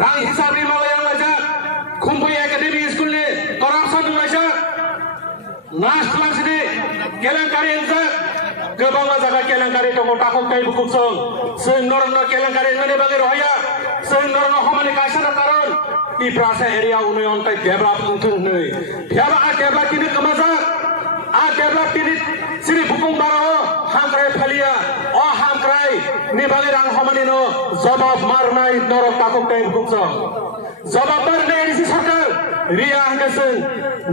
রাং হিসাবনি মালায়াং যাক খুম্বুই একাডেমি স্কুলে করাপশন যাক নাশ ক্লাস गोबां जायगा केलेंकारि दङ टाकौटाय बुकुबजों जों नरनो केलेंकारि होननानै बागै रहाया जों नरनो हमानि कायसारा कारन इफ्रासा एरिया उन्नयन ताइ डेभलप उन्थों नै डेभलप तिनि कमाजाक डेभलप तिनि सिरि बुकुं बारो हांक्राय फालिया हांक्राय नि बागै रां हमानि नो जवाब मारनाय नरक टाकौटाय बुकुबजों जवाब मारनाय एडिसि सरकार रिया हांगासों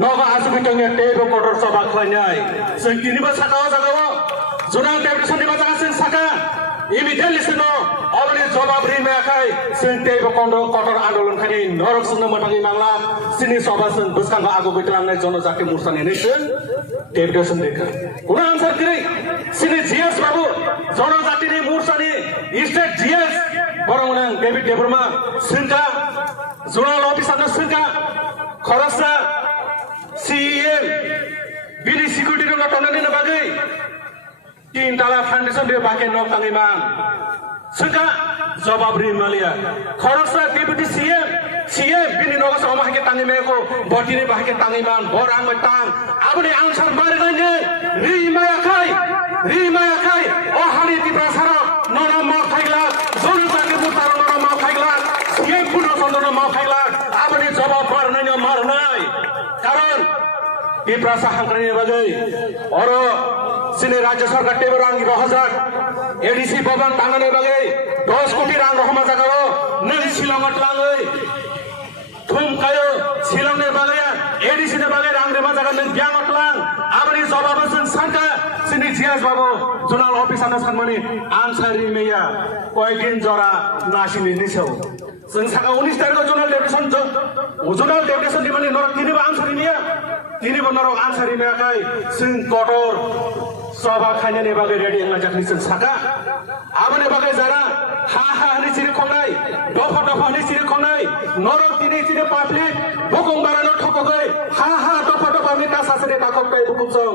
नगा आसुबिटंनि टेबो कटर सभा खालायनाय जों तिनिबो साकाव जागाव जुनाल डेपुटेसननि बाजागासों साका इमिडियेटलि सोनो अलरेडि जवाब रिमायाखै जों टेबो कटर आन्दोलन खानि नरक सुनो मोथाङै मांला सिनि सभासों बुसखांगा आगु गैथलांनाय जनजाति मोर्चानि नैसों डेपुटेसन देखा उना आन्सार करै सिनि जिएस बाबु जनजातिनि मोर्चानि स्टेट जिएस बरंनां डेभिड देबरमा सोंका जुनाल अफिसारनो सोंका खरसा CEM बिनि सिकिउरिटि दङ टननि बागै तीन ताला फाउन्डेसन दे बाके नक ताङैमान सोंका जवाब रिमालिया खरसा डेपुटी CM बिनि नगस अमाके ताङैमेको बटिनि बाके ताङैमान बराङ ताङ आबनि आन्सार मारिनायने रिमायाखै हानि तिप्रासार नन माखाइला जनजाति मुतार नन माखाइला CM पुनो सन्दन माखाइला आबनि जवाब मारनाय कारण तिप्रासा हांक्रायनि बागै अरो सिने राज्य सरकार टेबो रां 10,000 एडिसि भवन तांनानै बागै 10 कोटी रां रहमा जागाव नै शिलंत लाङै थुमकायो शिलंनि बागै एडिसि नि बागै रां रेमा जागा नै ब्यामत लां आबनि जवाब जों सानका सिनि जिएस बाबु जुनाल अफिसारनो सानमानि आन्सार रिमेया कयदिन जरा नासिनि निसौ जों साका 19 तारिखआव जुनाल डेपुटेसन माने नरक तिनिबो आन्सार रिमेया तिनिबो नरक आन्सार रिमेयाखै जों कटर सभा खायनायनि बागै रेडि होनना जाखनि जों साका आबनि बागै जारा हा हानि सिरि खंनाय दफा नि सिरि खंनाय नरक तिनि पाब्लिक बुकुं बारानो ठकगै हा दफा नि कासासरे टाकौटाय बुकुबजों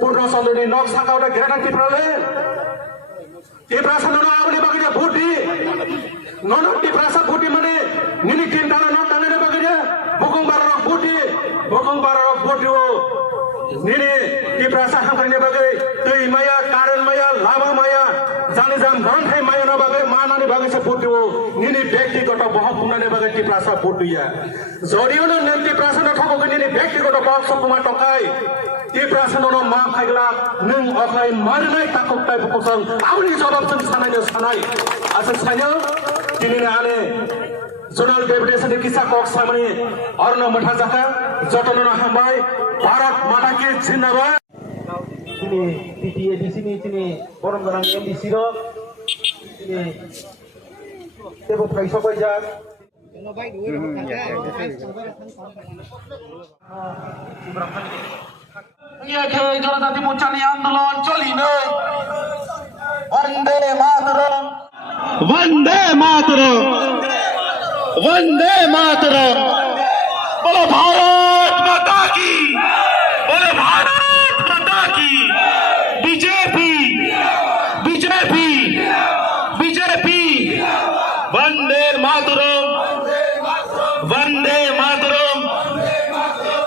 पूर्ण सन्दनि नक साकावदा घेराना तिप्रासा नन आबनि बागै भुटि नन तिप्रासा भुटि माने निनि तीन ताला नक तांनायनि बागै बुकुं बारानो भुटि निनि तिप्रासा हांक्रायनि बागै दै माया कारेन्ट माया लामा माया जानि जान रन्थाय मायानि बागै मानानि बागैसो भुटिओ निनि व्यक्तिगत बहक बुंनायनि बागै तिप्रासा भुटिया जदियोनो नों तिप्रासानो ठकगै निनि व्यक्तिगत बहक सकुमा टकाय तिप्रासानो मा फाइगला नों अखाय मारनाय टाकौटाय बुकुजों आबनि जवाबजों सानाय आसे सानो दिनैनि आने जुनाल डेपुटेसन किसा कक सामनि अर्न मथा जाका जतन हामबाय भारत माता की जिंदाबाद তিনি PTADC ni তিনি বরমগরাং MDC র তিনি দেব প্রায় সবাই যাক ইয়াকে জনজাতি মোর্চানি আন্দোলন চলিনো বন্দে মাতরম बोलो भारत माता की बीजेपी वंदे मातरम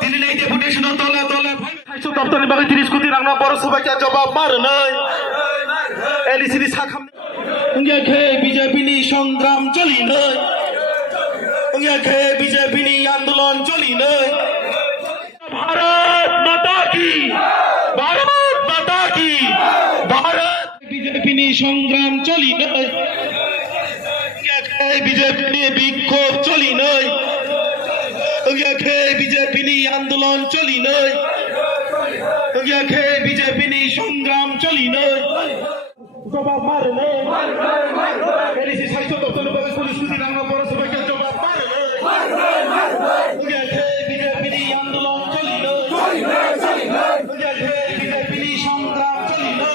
তিনি এই ডেপুটেশনের দলে স্বাস্থ্য দপ্তরের বাকি 30 কোটি রাং বড় সবাইকে জবাব মারনাই এডিসি সাখাম ইয়াকে বিজেপিনি সংগ্রাম চলিনো ইয়াকে বিজেপিনি আন্দোলন চলিনো भारत माता की भारत বিজেপিনি সংগ্রাম চলিনো ইয়াকে বিজেপিনি বিক্ষোভ চলিনো ইয়াকে বিজেপিনি আন্দোলন চলিনো ইয়াকে বিজেপিনি সংগ্রাম চলিনো জবাব মারনে এডিসি স্বাস্থ্য দপ্তরের বাকি পুলিশ কোটি রাং বড় সবাইকে জবাব মারনে ইয়াকে বিজেপিনি আন্দোলন চলিনো ইয়াকে বিজেপিনি সংগ্রাম চলিনো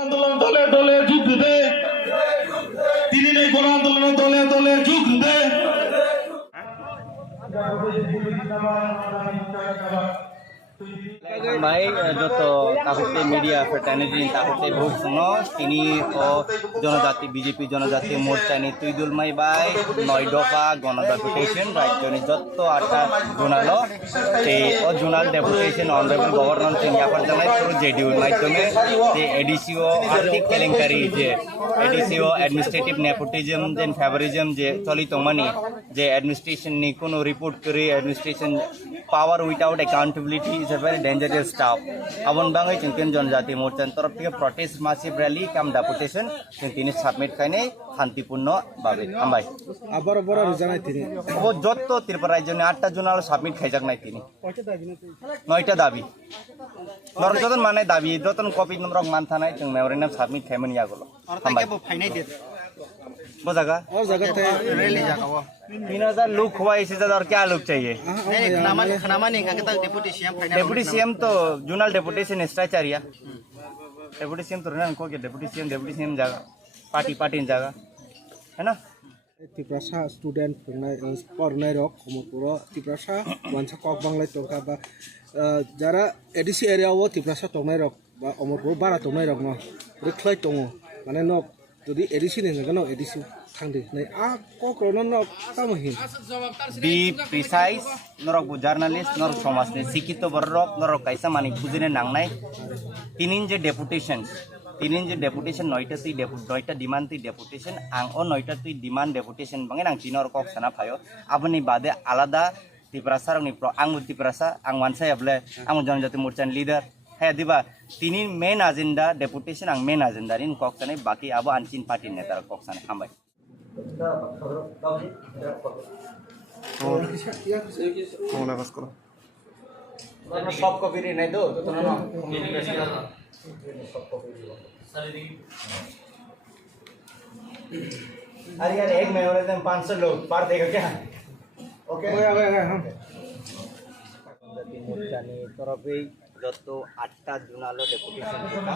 আন্দোলন দলে দলে যুগ দে তিনি এই গণ আন্দোলনের দলে দলে যুগ দে Mai joto takute media fraternity takute bhuk sungno tini o jonojati BJP jonojati morcha ni tuidul mai bai 9 dofa gona deputation right joni jotto atta junalo te o junal deputation honorable governor India par janai through JDU মাধ্যমে যে এডিসিও আর্থিক কেলেঙ্কারি যে এডিসিও অ্যাডমিনিস্ট্রেটিভ নেপোটিজম দেন ফেভারিজম যে চলিত মানি যে অ্যাডমিনিস্ট্রেশন নি কোনো রিপোর্ট করে administration power without accountability is a very dangerous stuff. Abon bangai chungkin jonjati morchan torop theke protest massive rally kam deputation tini submit kaine শান্তিপূর্ণ ভাবে আমবাই আবার রিজানাই তিনি ও যত ত্রিপুরা রাজ্যে 8টা জোনাল সাবমিট খাইজাক নাই তিনি 9টা দাবি নরজতন মানে দাবি যতন কপি নম্বর মানথা নাই जों মেমোরেন্ডাম সাবমিট খাইমন ইয়াগুলো আমবাই फाइनाइ दे बोजागा और जगह थे रैली जागावा 3000 लोग हुआ इससे ज्यादा और क्या लोग चाहिए नहीं खनामा नहीं का deputy CM final deputy CM तो जोनल डेपुटेशन स्ट्रक्चरिया डेप्यूटी सीएम तो रहना को के डेप्यूटी सीएम जागा पार्टी जागा है ना तिप्रासा स्टूडेंट पढ़नाय रक खमरपुर तिप्रासा वानसा कक बांग्लाय तंका बा जारा एडिसि एरियाव तिप्रासा तंनाय रक बा अमरपुर बारा तंनाय रक न रिख्लाय तंग माने न যদি এডিসি নেই ন এডিসি থাংদে নাই আ কক্রন ন কামহি বি প্রিসাইজ নরক জার্নালিস্ট নরক সমাজনি শিক্ষিত বররক নরক কাইসা মানি বুঝিনে নাংনাই তিনিন যে ডেপুটেশন 9টা তুই 9টা ডিমান্ড তুই ডেপুটেশন আং ও 9টা তুই ডিমান্ড ডেপুটেশন বাঙে নাং তিনর কক সানা ফাयो আপনি বাদে আলাদা ত্রিপুরা রংনি আং ত্রিপুরা আং ওয়ানসাই আবলে আং জনজাতি মোর্চান লিডার হ্যাঁ দিবা তিনি মেন এজেন্ডা ডেপুটেশন আং মেন এজেন্ডা রিন ককসানে বাকি আবো আনচিন পার্টির নেতারা ককসানে হামবাই সব কপি রে নাই তো अरे यार एक मेमोरेंडम 500 लोग पढ़ देगा क्या ओके हम মোর্চানি তরফে যত 8টা জোনাল ডেপুটেশন যেটা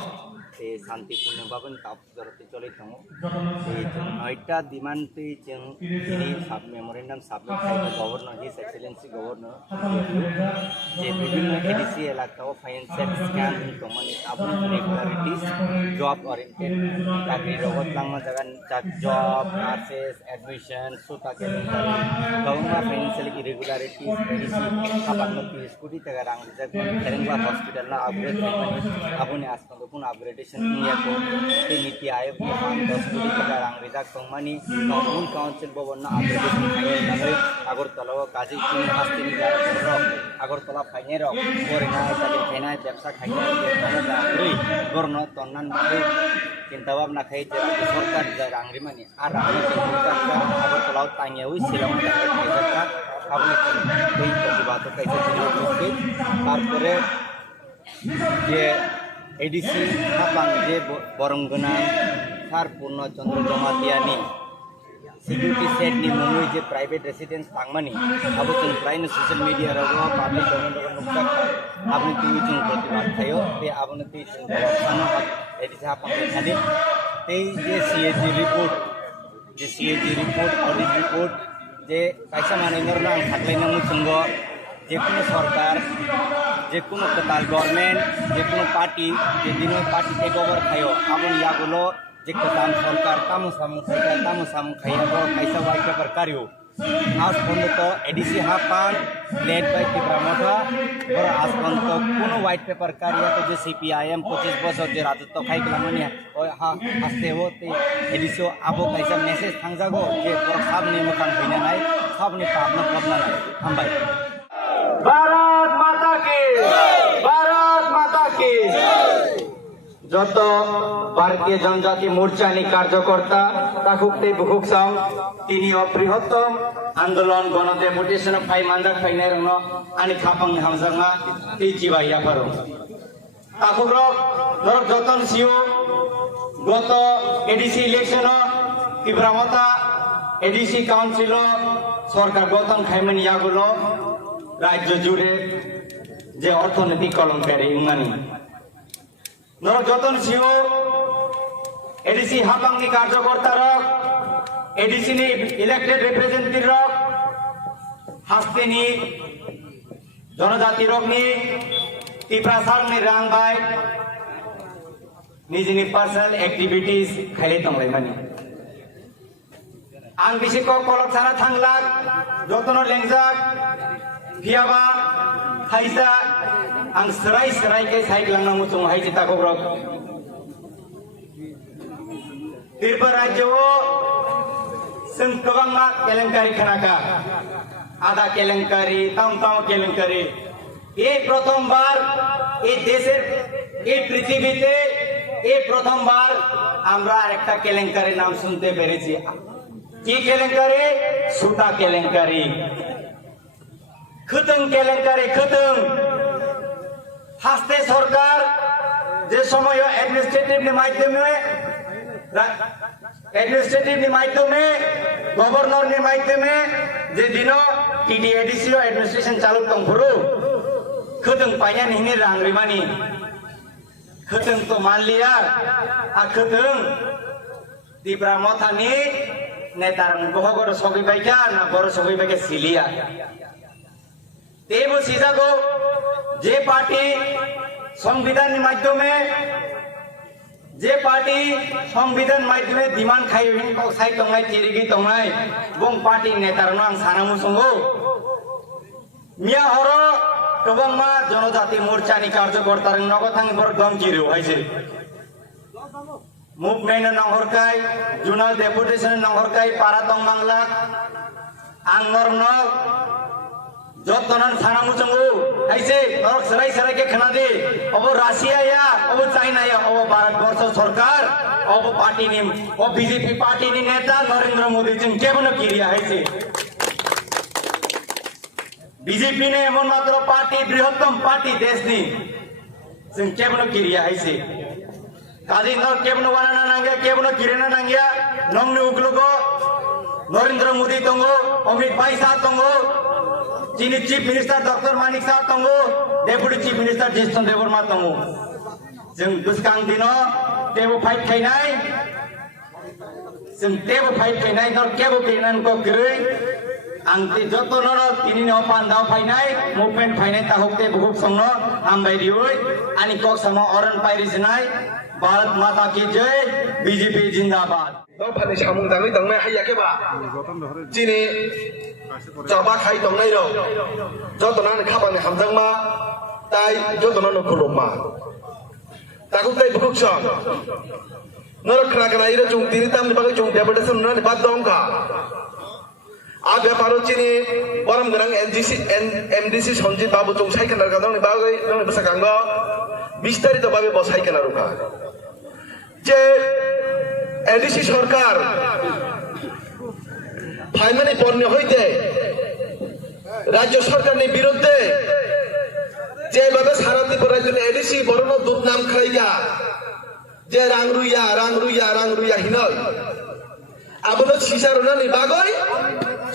সে শান্তিপূর্ণভাবে তাপ জরতে চলিত সেই 9টা ডিমান্ডে जों তিনি সাব মেমোরেন্ডাম সাবমিট খাইতে গভর্নর হিজ এক্সেলেন্সি গভর্নর যে বিভিন্ন এডিসি এলাকাও ফাইন্যান্সিয়াল স্ক্যাম দমনে আপনি রেগুলারিটিস জব ওরিয়েন্টেড চাকরি জগৎ লাংমা জায়গা জব নার্সেস এডমিশন সুতাকে গভর্নমেন্ট ফাইন্যান্সিয়াল ইরেগুলারিটিস এডিসি খাপানো 30 কোটি টাকা রাং রিজার্ভ তেরেঙ্গা हॉस्पिटल ना अपग्रेड अपने आसपास पुन अपग्रेडेशन इंडिया को नीति आयोग के 10 कोटी टाका रां रिजार्व कंपनी टाउन काउंसिल भवन ना अपग्रेडेशन फाइनल আগরতলা কাজী কিং হাস্তিনি আগরতলা ফাইনের ওরেনা তালি ফেনা ব্যবসা খাইনা রাংরি গর্ন তন্নান মানে চিন্তা ভাবনা খাই যে সরকার যা রাংরি মানে আর রাংরি আগরতলা তাইয়া ওই শিলং খাইজাকা আপনি এই প্রতিবাদ খাইছে তারপরে যে এডিসি হাবাং যে বরংগনা সার পূর্ণচন্দ্র জমাতিয়ানি সিকিউরিটি সেট নি মুম্বাই যে প্রাইভেট রেসিডেন্স তাংমানি আবো जों प्राइन सोशल मीडिया रो पाब्लिक डोमेन रो नुकता आपनि टीवी जों प्रतिबाद थायो बे आपनि ती सानो एडिसि हाबां खादि ते जे सीएजी रिपोर्ट ऑडिट रिपोर्ट जे कायसा मानैनर ना थाख्लायना मुसंग जेकुनो सरकार जेकुनो कताल गवर्नमेंट जेकुनो पार्टी जे दिनो पार्टी टेक ओवर खायो आबन यागुलो जे कतान सरकार तामु सामु खाया को कैसा वाइट पेपर कार्यो आज पर्यंत एडिसि हापान लेड बाय टिप्रामथा और आज पर्यंत कोनो वाइट पेपर कार्य तो जे सीपीआईएम 25 बছর যে রাজত্ব খাইগলামানি ওই আস্তে হতে এডিসি আবো कैसा মেসেজ থাংজাগো যে সামনে মুখান হইনা নাই সামনে পাবনা পাবনা নাই হামবাই भारत माता की যত ভারতীয় জনজাতি মোর্চানি কার্যকর্তা তাকুকতে বুকুকসাং তিনি বৃহত্তম আন্দোলন গণ ডেপুটেশন ফাই মানজাক ফাইনাই রং আনি খাপাং হামজাঙ্গা এই জিবা ইয়াফারো তাকুরক নরক যতন সিও গত এডিসি ইলেকশন তীব্রমতা এডিসি কাউন্সিল সরকার গঠন খাইমেন ইয়াগুলো রাজ্য জুড়ে যে অর্থনৈতিক কলঙ্কারি ইমানি নরক যতন সিও এডিসি হাবাংনি কার্যকর্তা রক এডিসি নি ইলেক্টেড রিপ্রেজেন্টেটিভ রক হাস্তেনি জনজাতি রক নি तिप्रासाल नि रां बाय निजिनि पर्सनल एक्टिविटीज खालि दंलाय माने आं बिसिखौ कलक साना थांलाक जतन लेंजाक फियाबा हाइजा आं सराय सराय के साइक्लांना मुसुं हाइजि ताकब्रक त्रिपुरा राज्योआव जों गोबां केलेंकारि खोनाका आधा केलेंकारि ताम केलेंकारि ये प्रथमबार ये देशेर ये पृथ्वीते ये प्रथमबार আমরা একটা কেলেঙ্কারির নাম শুনতে পেরেছি কি কেলেঙ্কারি সুতা কেলেঙ্কারি খতম কেলেঙ্কারি খতম হাসতে সরকার যে সময় অ্যাডমিনিস্ট্রেটিভ মাধ্যমে গভর্নর মাধ্যমে যে দিন টিডিএডিসি অ্যাডমিনিস্ট্রেশন চালু দंफोरो खतम पाइया नहीं रांगरिमानी खतम तो मान लिया खतम त्रिपुरा मथानी नेतार गहगर सगै बाइका ना बर सगै बाइका सिलिया तेबो सिजागो जे पार्टी संविधान माध्यमे जे पार्टी संविधान माध्यमे डिमांड खाइबिन को साइ तंगाय तिरिगि तंगाय बं पार्टी नेतारनो आं सानामु संगो मिया हरो गोबां जनजाति मोर्चानि कार्यकर्ता नगथांनि बर गमगिरु हाइसे मुभमेन्ट नंहरकाय जुनाल डेपुटेशन नंहरकाय पारा दं बांगला आं नरन जतनन सानामु संगु हाइसे नरक सराय सराय के खनादि अब राशिया या अब चाइना या अब भारतवर्ष सरकार अब पार्टी नि अब बीजेपी पार्टी नि नेता नरेंद्र मोदी जों केबनो किरिया हाइसे बीजेपी ने एमन मात्र पार्टी बृहत्तम पार्टी देश नि जों केबनो किरिया हाइसे काजी न केबनो बानाना नांगिया केबनो किरेना नांगिया नंगनि उग्लुगो नरेंद्र मोदी दंगो अमित भाई साह दंगो चीनी chief minister doctor Manik Saha दंगो deputy chief minister Jishnu Dev Varma दंगो जों दुसकां दिनो टेबो फाइट खायनाय जों टेबो फाइट खायनाय न केबो किरेनान को गरै आंति जतन तिनि न पान्दाव फाइनाय मुभमेन्ट फाइनाय ताहकते बहुत संग हामबायदियै आनि कक सामा अरन पाइरिजनाय भारत माता की जय बीजेपी जिंदाबाद Đó phần này chào mừng tặng với tặng mẹ hay là cái bà Chị này chào bác hay tặng này rồi Cho tụi nó này khắp bằng này hàm răng mà Tai cho tụi nó nó khổ lộn mà Ta cũng tay bức chọn Nó là khả này ra chung tín tâm Bác chung đẹp bật sân nó này bắt đông cả Ác bé 바로 chị này Bọn mình MDC 선진 바보 좀 사이클 날가 너네 바보이 너네 무슨 간거 미스터리도 바보 뭐 사이클 나루까 제 ADC সরকার ফাইনালি পণ্য হইতে রাজ্য সরকারের বিরুদ্ধে যেভাবে সারা ত্রিপুরা রাজ্যের এডিসি বড় দুধ নাম খাইয়া যে রাংরুইয়া হিনয় আবলো সিসারনা নিবাগই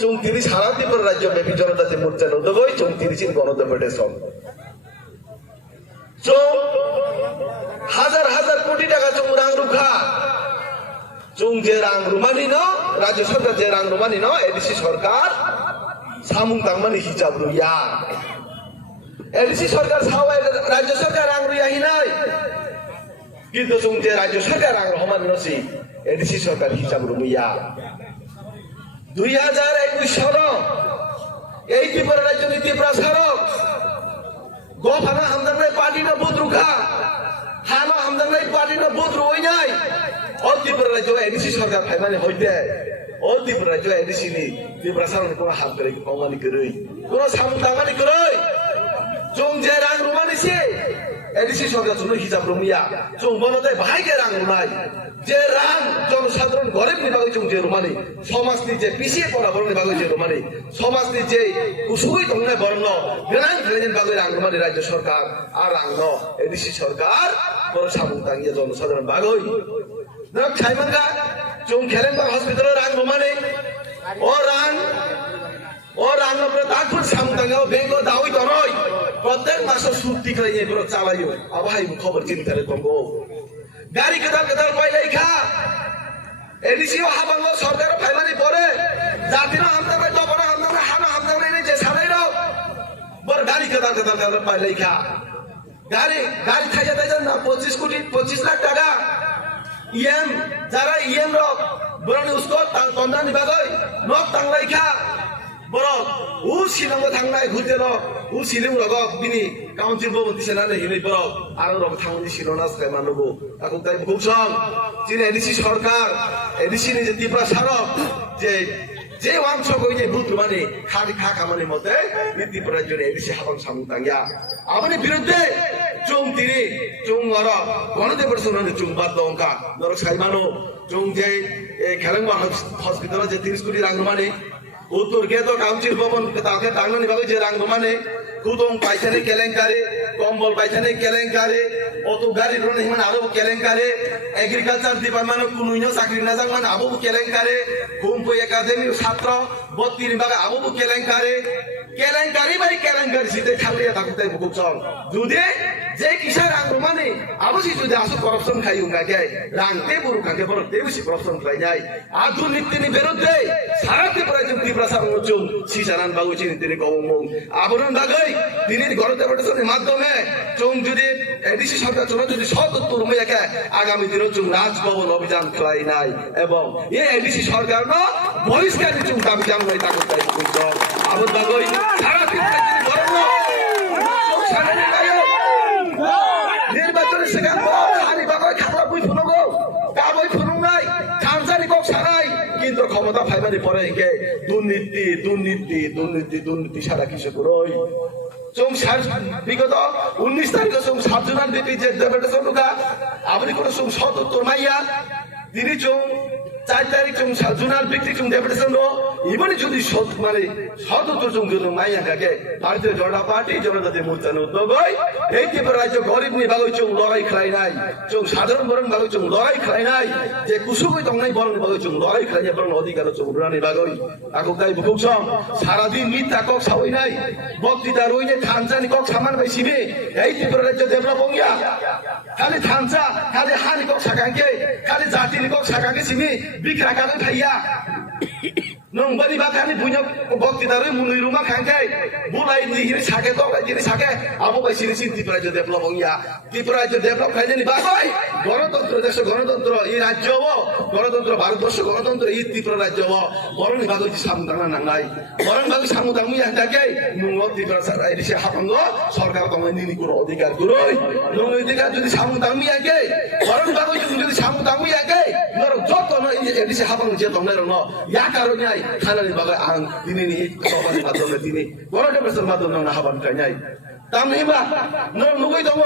চৌতিরি সারা ত্রিপুরা রাজ্য ব্যাপী জনতা যে মোর্চা নদগই চৌতিরিশির গণতন্ত্রের হাজার হাজার কোটি টাকা চৌ রাংরুখা Chung je rang rumani no, Rajya Sarkar je rang rumani no, EDC Sarkar samung tangmani hijab ruya. EDC Sarkar sawai Rajya Sarkar rang ruya hinai. Kintu chung je Rajya Sarkar rang rumani no si, EDC Sarkar hijab ruya. 2021 সালে এই ত্রিপুরা রাজ্য নীতি প্রসারক গোফানা হামদাঙ্গাই পার্টি না বুথ রুখা হানো হামদাঙ্গাই পার্টি না বুথ রই নাই All Tripura Rajya EDC Sarkar finally হইতে All Tripura Rajya EDC ni Tripura Sarkar কোন হাত করে অমানি করেই কোন সামু তামানি করেই জং যে রাং রুমানি সে EDC Sarkar জন্য হিসাব রুমিয়া জং বনতে ভাইকে রাং রুমাই যে রাং জনসাধারণ গরিব নিবাগে জং যে রুমানি সমাজ নি যে পিছিয়ে পড়া বর্ণ নিবাগে যে রুমানি সমাজ নি যে কুসুই তংনে বর্ণ গ্রাং গ্রেন বাগে রাং রুমানি রাজ্য সরকার আর রাং ন EDC Sarkar কোন সামু তাঙ্গিয়া জনসাধারণ বাগই Nak Chaimanga, Chung Kelengba Hospital rang rumani, orang na bertakut samtangau bengo dawi toroi, protek masuk suti kerja berot salayu, abahai mukhabar cinta retonggo. Gari kedal pai leika, edisi wahabang lo sorder paimani pore, jatina hamdang lo topona hamdang hana hamdang ini jesarai lo, ber gari kedal pai leika. গাড়ি থাইয়া দেয় না 25 লাখ টাকা ইএম যারা ইএম রক বরং উসকো তন্দানি বাগৈ নক তাংলাই খা বরং উ শিলংও থাংনাই ঘুরতে রক উ শিলং রগক বিনি কাউন্সিল বো দিছেনানে হিনি বরক আরো রক থাংনি শিলনা সাই মানবো তাকো তাই বুকসং যিনি এডিসি সরকার এডিসি নি যে ত্রিপুরা সারক যে অংশ কইনে বুত মানে খালি খা কামানি মতে ত্রিপুরা জন্য এডিসি হাবাং সামুতাঙ্গিয়া আমাদের বিরুদ্ধে chung tini chung ngoro kono de person ne chung bat dongka norok saimano chung je khelengwa hospital je 30 কোটি rangmani uttor ke to council bhavan তাকে টাঙ্গনি ভাবে যে rangmani কুদং পাইছানে কেলেঙ্কারি কম্বল পাইছানে কেলেঙ্কারি অত গাড়ি রনে হিমান আবো কেলেঙ্কারি এগ্রিকালচার ডিপার্টমেন্ট কুনুইনো চাকরি না জাং মানে আবো কেলেঙ্কারি কুম্পো একাডেমির ছাত্র 32 ভাগে আবো কেলেঙ্কারি ভাই কেলেঙ্কারি সিতে খালিয়া থাকতে বুকসং যদি যে কিসার rangmani আবো সি যদি আসু করাপশন খাইউ গাকে রাংতে বুরু কাকে বড় দেবসি করাপশন খাই নাই আর দুর্নীতির বিরুদ্ধে সারাতে প্রয়োজন ত্রিপুরা সামুচুম সিসারান বাগুচি নীতির কবমং আবরণ বাগৈ দিনের গণতন্ত্রের মাধ্যমে চুং যদি এডিসি সরকার চলে যদি সদুত্তর মেয়েকে আগামী দিনে চুং রাজভবন অভিযান খেলাই নাই এবং এই এডিসি সরকার ন বহিষ্কারী চুং দাবি জানাই তাকে তাই বুঝছ আবর বাগৈ সারা নির্বাচনের সেখান হানি বাগৈ খাতা বই ফুনগো তা বই ফুনুং নাই খানসারি কক সারাই কিন্তু ক্ষমতা ফাইবারি পরে কে দুর্নীতি সারা কিছু করই চুং বিগত 19 তারিখে চুং 7 জনের দিতে যে ডেপুটেশন লুকা আপনি কোন চুং 77 মাইয়া তিনি চুং 4 তারিখ চুং 7 জনের বিক্রি চুং ডেপুটেশন লো ইবনি যদি মানে 77 চুং গুলো মাইয়া কাকে ভারতীয় জনতা পার্টি জনজাতি মোর্চার উদ্যোগ হয় এই ত্রিপুরা রাজ্য গরিব নি বাগৈ চুং লড়াই খেলাই নাই চুং সাধারণ বরণ বাগৈ চুং লড়াই খেলাই নাই যে কুসুবই তংনাই বরণ বাগৈ চুং লড়াই খেলাই বরণ অধিকার চুং রানি বাগৈ আকো তাই বুকসং সারা দিন মিথ্যা কক সাবই নাই বক্তৃতা রইনে থানচানি কক সামান বাইছিবে এই ত্রিপুরা রাজ্য ডেভেলপ হইয়া খালি থানচা খালি হানি কক সাকাঙ্কে খালি জাতিনি কক সাকাঙ্কে সিমি বিখরা কালে ভাইয়া নংবানি বাখানি বুইনো বক্তৃতা রই মুনি রুমা খাঙ্কে বুলাই নিহিরি সাকে তো জিনি সাকে আবো বাইছিনি ত্রিপুরা রাজ্য ডেভেলপ হইয়া ত্রিপুরা রাজ্য ডেভেলপ খাইনি বাগৈ গণতন্ত্র দেশ গণতন্ত্র এই রাজ্য গণতন্ত্র ভারতবর্ষ গণতন্ত্র এই ত্রিপুরা রাজ্য বরং বাগৈ সামুদানা নাংলাই বরং বাগৈ সামুদামি আন্দাকে নুঙ্গ ত্রিপুরা এডিসি হাফাঙ্গ সরকার তোমায় নিনি কোনো অধিকার গুরই নুঙ্গ অধিকার যদি সামুদামি আগে বরং বাগৈ যদি সামুদামি আগে নরক যত এডিসি হাফাঙ্গ যে তোমরা ন ইয়া কারণে খানানি বাগৈ আং দিনি সভার মাধ্যমে তিনি গণতন্ত্রের মাধ্যমে না হাবান কাইনাই তামহিবা নুগুই দङ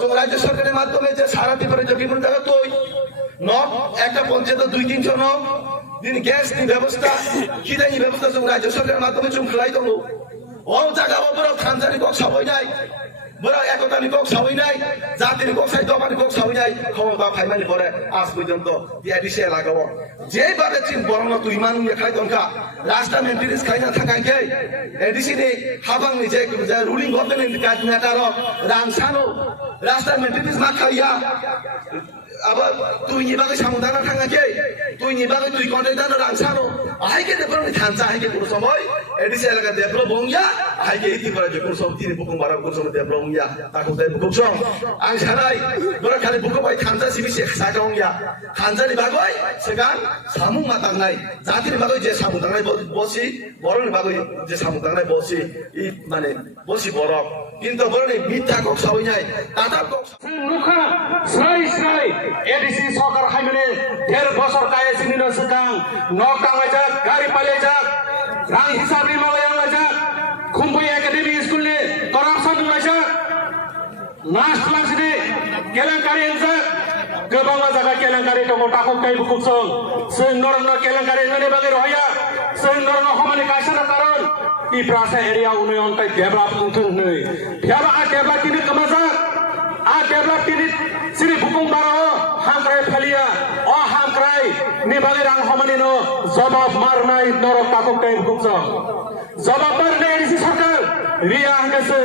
जों রাজ্য সরকারের মাধ্যমে যে সারা ত্রিপুরা জকিপুর টাকা তুই নট একটা পঞ্চায়েত 2-3 জন দিন গ্যাস নি ব্যবস্থা খিদানি ব্যবস্থা जों রাজ্য সরকারের মাধ্যমে जों খেলাই দङ ও জায়গা বড় খানজানি কক সবাই নাই বড় একতানি কক সবাই নাই জাতির কক সাই দমানি কক সবাই নাই ক্ষমতা ফাইমানি পরে আজ পর্যন্ত এডিসি লাগাবো যেভাবে চিন বরং তুই মানুষ খাই দংকা রাস্তা মেনটেনেন্স খাই না থাকাকে এডিসি নি হাবাংনি যে রুলিং গভর্নমেন্ট কাজ মেটার রাংসানো রাস্তা মেনটেনেন্স না খাইয়া আবার তুই নিবাগে সামুদানা থাকাকে তুই নিবাগে তুই কন্ট্রাক্টর রাংসানো আইকে ডেভেলপ থানসা আইকে পুরো সময় এডিসি এলাকা ডেভেলপ হইয়া আইকে ইতি করে যে পুরো সব তিনি বুকুং বারা পুরো সব ডেভেলপ হইয়া তাকো তাই বুকুং সব আং সারাই বড় খালি বুকুং বাই থানসা সিবি সে সাকা হইয়া থানসানি বাগৈ সেগান সামু মাতাংনাই জাতির বাগৈ যে সামুদাংনাই বসি বড়নি বাগৈ যে সামুদাংনাই বসি ই মানে বসি বড় কিন্তু বড়নি মিথ্যা কক সবাই নাই তাতা কক নুখা স্রাই এডিসি সরকার হাইমেনে 1.5 বছর কায়ে সিনিনো সুকাং নক টাঙ্গাইজাক গাড়ি পালেজাক রাং হিসাবনি মালায়ালাজাক খুম্বুই একাডেমি স্কুলে করাপশন লাজাক নাস লাসিনে কেলেঙ্কারি এলজাক गोबां जायगा केलेंकारि दङ ताखौ काई बुकुसं जों नरन केलेंकारि ननि बागै रहाया जों नरन हमानि कायसार कारण इ प्रासा एरिया उन्नयन काई डेभलप उन्थुन नै फेबा आ डेभलप किनि कमाजा आ डेभलप किनि सिरि बुकुं बारो हांक्राय फालिया अ हांक्राय नि बागै रां हमानि न जवाब मारनाय नरक ताखौ काई बुकुसं जवाब मारनाय एडिसि सरकार रिया हांगासों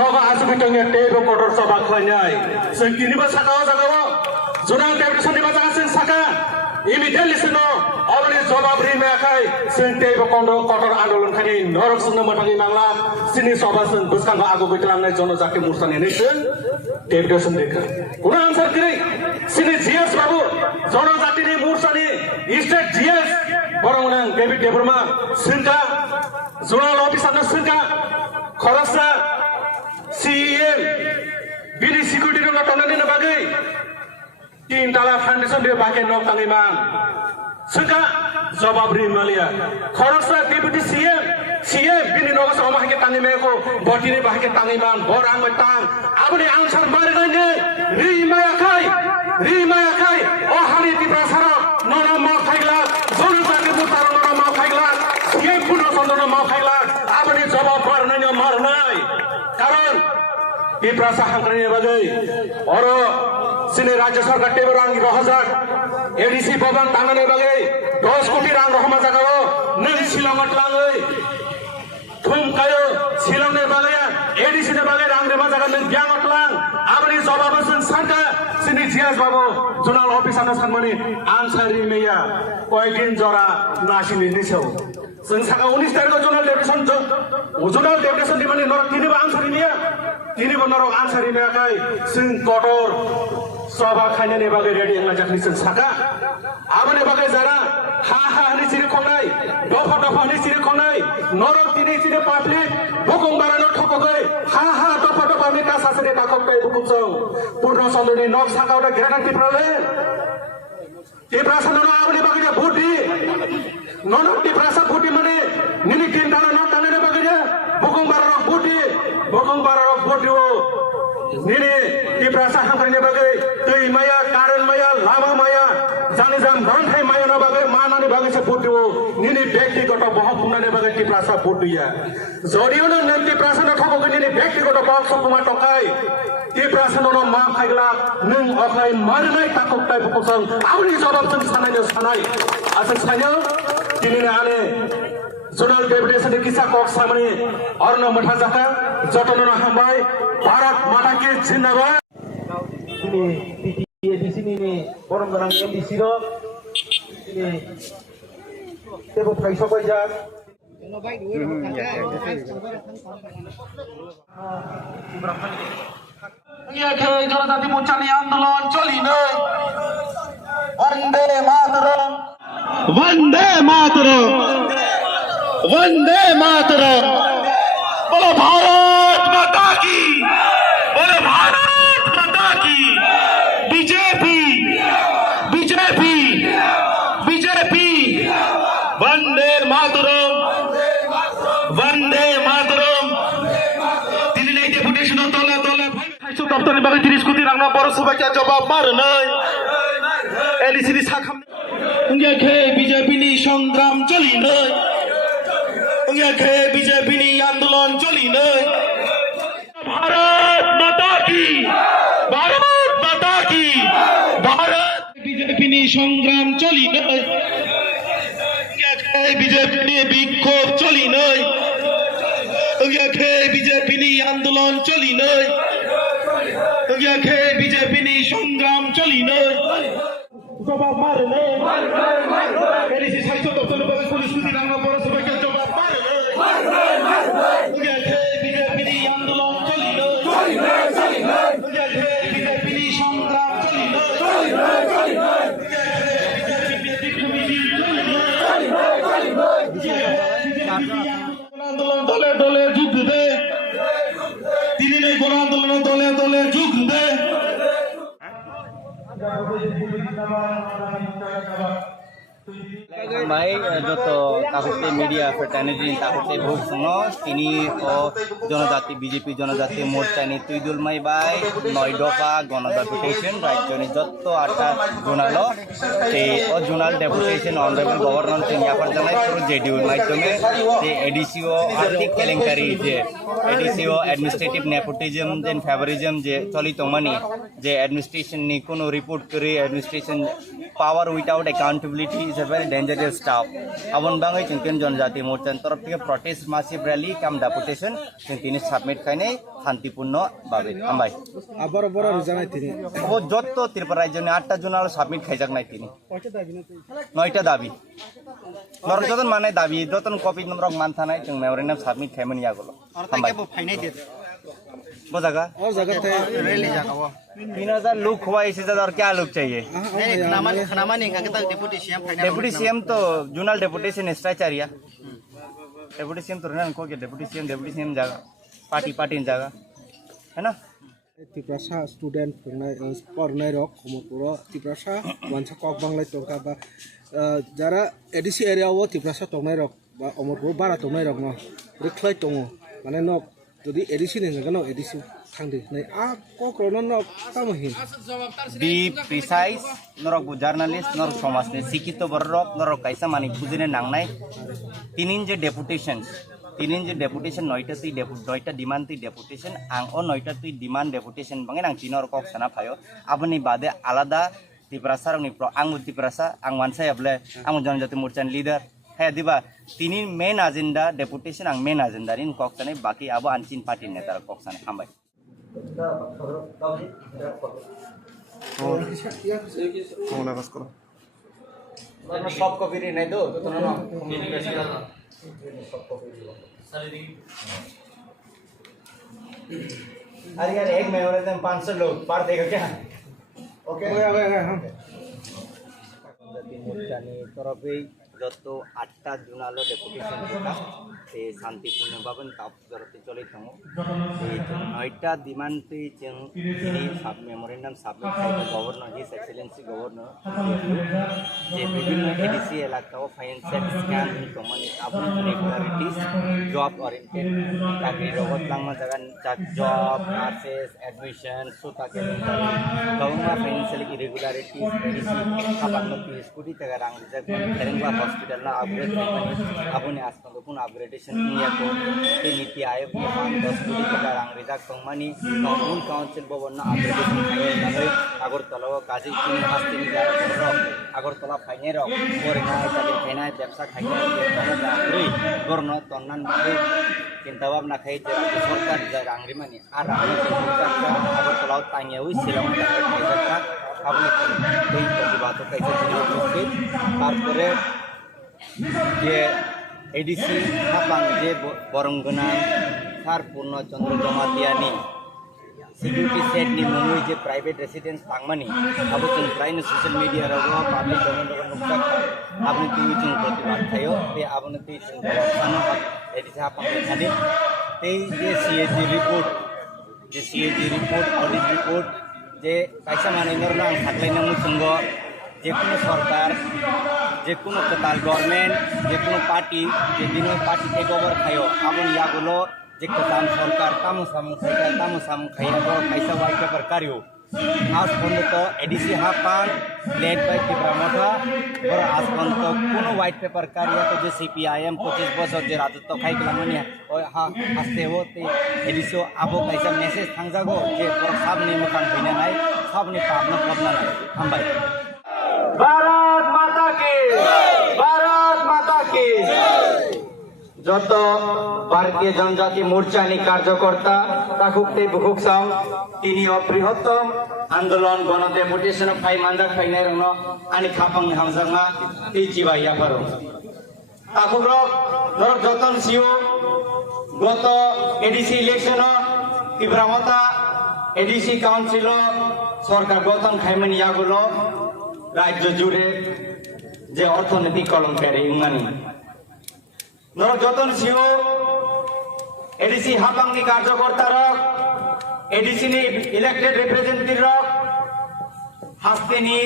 नगा आसुबिटंगे टेबो कटर सभा खालायनाय जों किनिबो साकाव जागाव जुनां डेपुटेसननि बाजागासिन साका immediately sino already jawab ri mekai sente kondo kotor andolon khani norok sungna matangi mangla sini soba sun buskang ago gitlang nai jono jati mursan ini sun deputation dekha kuna answer kiri sini GS babu jono jati ni mursani state GS borong David Debrma singka zonal officer na singka kharasa CEM bini security ro tonani na bagai tin tala foundation de bagai nok tangi mang singka jawab ri malia kharasa deputy CM bini noga sama ke tangi meko boti ni bahake tangi mang borang betang abni answer mari ne ri maya kai oh hari ti prasara nono ma khaigla zono jani mutaro nono ma khaigla ye puno sondono ma khaigla abni jawab marnai karon di prasa hangkrani bagai oro sini राज्य सरकार टेबरang 2000 ADC भवन tangan bagai 10 कोटी rang rohma jagao nang silangot langai thum kayo silang ne bagai ADC ne bagai rang rema jaga nang gyangot lang abani jawab sun sanka sini GS babu zonal office ana sanmani ansari meya koyedin jora nasini nisau जों सागा 19 तारिखआव जनरल डेपुटेसन दिमानि नरक तिनिबो आन्सारि निया तिनिबो नरक आन्सारि नियाखै जों कटर सभा खायनायनि बागै रेडि होना जाखै जों सागा आबोनि बागै जारा हा हानि सिरि खनाय दफा नि सिरि खनाय नरक तिनि सिरि पाब्लिक बुकुं बारानो ठककै हा दफा नि कासासरि दाखकै बुकुंजों पूर्ण चन्द्रनि नक सागावदा घेरान टिप्राले टिप्रासनो आबोनि बागै भुटि nono di prasa putih mana nini tindala not tangan bagainya bokong barok putih wo nini di prasa hangkarnya bagai tei maya karen maya lama maya jani jam rantai maya na bagai mana ni bagai se putih wo nini bekti kota bohong puna ni bagai di prasa putih ya zodiyo na nanti prasa na thoko ke nini bekti kota bohong sopuma tokai di prasa nono ma khaigla nung okai marnai takok tai bukosang awni jawab sanai asal saya kini ane zonal deputation di kisah kok samani orno matha jaka jotono na hambai Bharat Mata ki zindabad ini di sini nih orang-orang yang di sini ini tebo kaisa baja iya ke जनजाति मोर्चानि आन्दोलन चली नै वन्दे मातरम वन्दे मातरम बोलो भारत माता की बीजेपी वन्दे मातरम दिल्ली डेपुटेशन तले खायसो दफ्तरनि बागै 30 कोटी रां बर सभाया जवाब मारनै एलिसिनि साखाम उंगाखे बीजेपीनि संग्राम चलिनै उंगाखे बीजेपीनि आन्दोलन चलिनै भारत माता की भारत बीजेपीनि संग्राम चलिनै उंगाखे बीजेपीनि विक्षोभ चलिनै उंगाखे बीजेपीनि आन्दोलन चलिनै उंगाखे बीजेपीनि संग्राम चलिनै जवाब मारनै एलिसि साइसो दफ्तर बागै पुलिस सुति रांना बर सभाया जवाब मारनै उंगाखे बीजेपीनि आन्दोलन चलिनै उंगाखे बीजेपीनि संग्राम चलिनै आन्दोलन दले दले जुग दे তিনি নেই গণ আন্দোলন দলে দলে যোগ দে Mai joto takutnya media fraternity takutnya bos no ini jonojati BJP jonojati morcha ini tuidul mai bai noidopa gona deputation right joni joto ata jonalo te jonal deputation honorable governor India par janai puro JDU mai tome te ADCO artik kelenkari je ADCO administrative nepotism then favorism je choli tomani je administration ni kono report kare administration power without accountability is a very dangerous stuff. Abon bangai chungkin Janjati Morcha तरफ থেকে protest massive rally kam deputation তিনি submit খাইনে শান্তিপূর্ণ ভাবে আমবাই আবার বড় রিজানাই তিনি ও যত ত্রিপুরা রাজ্যে 8টা জুনাল সাবমিট খাইজাক নাই তিনি 9টা দাবি নর যতন মানে দাবি যতন কপি নম্বর মানথা নাই जों মেমোরেন্ডাম সাবমিট খাইমন ইয়াগুলো আমবাই बोझागा और जगह थे रैली जागा वो 3000 लोग हुआ इसी से और क्या लोग चाहिए खनामानी का kita deputy CM final deputy CM तो जूनल डेपुटेशन स्ट्रक्चर या डेप्यूटी सीएम तो रहना को के डेप्यूटी सीएम जागा पार्टी जागा है ना तिप्रासा स्टूडेंट पढ़नाय रक खमपुरो तिप्रासा वानसा कक बांग्लाय टंका बा जारा एडिसि एरियाव तिप्रासा टंनाय रक बा अमरपुर बारा टंनाय रक न रिख्लाय टंग माने न যদি এডিসি নে জানো এডিসি থাংদে নাই আ কক্রন ন কামহি बी प्रिसाइज नरक जर्नलिस्ट नरक समाजनि शिक्षित बररक नरक कायसा मानि बुजिने नांनाय तिनिन जे डेपुटेशन 9टा डिमांड तुई डेपुटेशन आं ओ 9टा तुई डिमांड डेपुटेशन बांगे नां तिनर कक साना फायो आबनि बादे आलादा तिप्रासारनि आं तिप्रासा आं वानसायाबले आं जनजाति मोर्चानि लिडार है दिबा तिनी मेन एजेंडा डेपुटेशन आं मेन एजेंडा इन कक्साने बाकी अब आनचिन पार्टी नेतार कक्साने हामबाय सब कॉपी रे नहीं दो तो ना अरे यार एक मेमोरेंडम 500 लोग पार देगा क्या ओके हां मोर्चानि तरफे যত 8টা জুনালো ডেপুটেশন থাকা সে শান্তিপূর্ণভাবে তাপ জরতে চলে দङ এই 9টা ডিমান্ডতে जों তিনি মেমোরেন্ডাম সাবমিট খাইতে গভর্নর হিজ এক্সেলেন্সি গভর্নর যে বিভিন্ন এডিসি এলাকাও ফাইন্যান্সিয়াল স্ক্যাম দমানি আপনি রেগুলারিটিস জব ওরিয়েন্টেড চাকরি রগত লাংমা জায়গা জব নার্সেস এডমিশন সুতাকে গভর্নমেন্ট ফাইন্যান্সিয়াল ইরেগুলারিটিস এডিসি খাবারমতি স্কুটি থেকে রাং রিজার্ভ তেরেঙ্গা हॉस्पिटल ना अपग्रेड खाइमानी आबुनि आसपास कुन अपग्रेडेशन नियाको ते नीति आयोग ने 10 कोटी टाका रां रिजार्भ खाइमानी टाउन काउन्सिल भवन ना अपग्रेडेशन खाइनानै आगरतला काजि तिन हास्तिनि जायगा आगरतला फाइने रक ओरैना जादि खाइनाय व्यवसाय खाइनाय रांग्रि गरनो तन्नान बादे चिंता भावना खाइ जे सरकार जा रांग्रि मानि आ रांग्रि आगरतला ताइयाउ सिलाव खाइजाका আপনি এই প্রতিবাদ কাইছে উচিত তারপরে যে এডিসি হাপাং যে বরংগনা সার পূর্ণচন্দ্র জমাতিয়ানি সিকিউরিটি সেট नि मुङै जे प्राइवेट रेसिडेंस थांमानि अब जों प्रायनो सोशल मीडिया राव पब्लिक डोमेन नुक्ता आपनि टीवी जों प्रतिबाद थायो बे आपनि ती जों सानो एडिसि हापां थानि ते जे सीएजी रिपोर्ट ऑडिट रिपोर्ट जे कायसा मानिनर नां साख्लायनो मुसुंगो जेकुनु सरकार जेकुनु कताल गवर्नमेंट जेकुनु पार्टी जे दिनो पार्टी टेक ओवर खायो आबन यागुलो जे कताल सरकार तामु सामु खायाबो कायसा वाइट पेपर कार्यो आज पर्यंत एडिसि हापान लेड बाय तिब्रामथा और आज पर्यंत कोनो वाइट पेपर कार्य तो जे सीपीआईएम 25 बছর जे राजत्व खाइलामानि हा आस्ते होते एडिसि आबो कायसा मेसेज थांजागो जे सबनि मोखां फैनाय सबनि पापना पबनाय हामबाय भारत माता की যত ভারতীয় জনজাতি মোর্চানি কার্যকর্তা তাকুকতে বুকুকসাং তিনি বৃহত্তম আন্দোলন গণ ডেপুটেশন ফাই মানজাক ফাইনাই রং আনি খাপাং হামজাংনা তি জিবাই ইয়াফারং তাকুরক নরক যতন সিও গত এডিসি ইলেকশন তিব্রামতা এডিসি কাউন্সিল সরকার গঠন খাইমানি ইয়াগুলো রাজ্য জুড়ে যে অর্থনৈতিক কলঙ্কারি ইংমানি নরক যতন সিও এডিসি হাপাংনি কার্যকর্তা রক এডিসি নি ইলেক্টেড রিপ্রেজেন্টেটিভ রক হাস্তেনি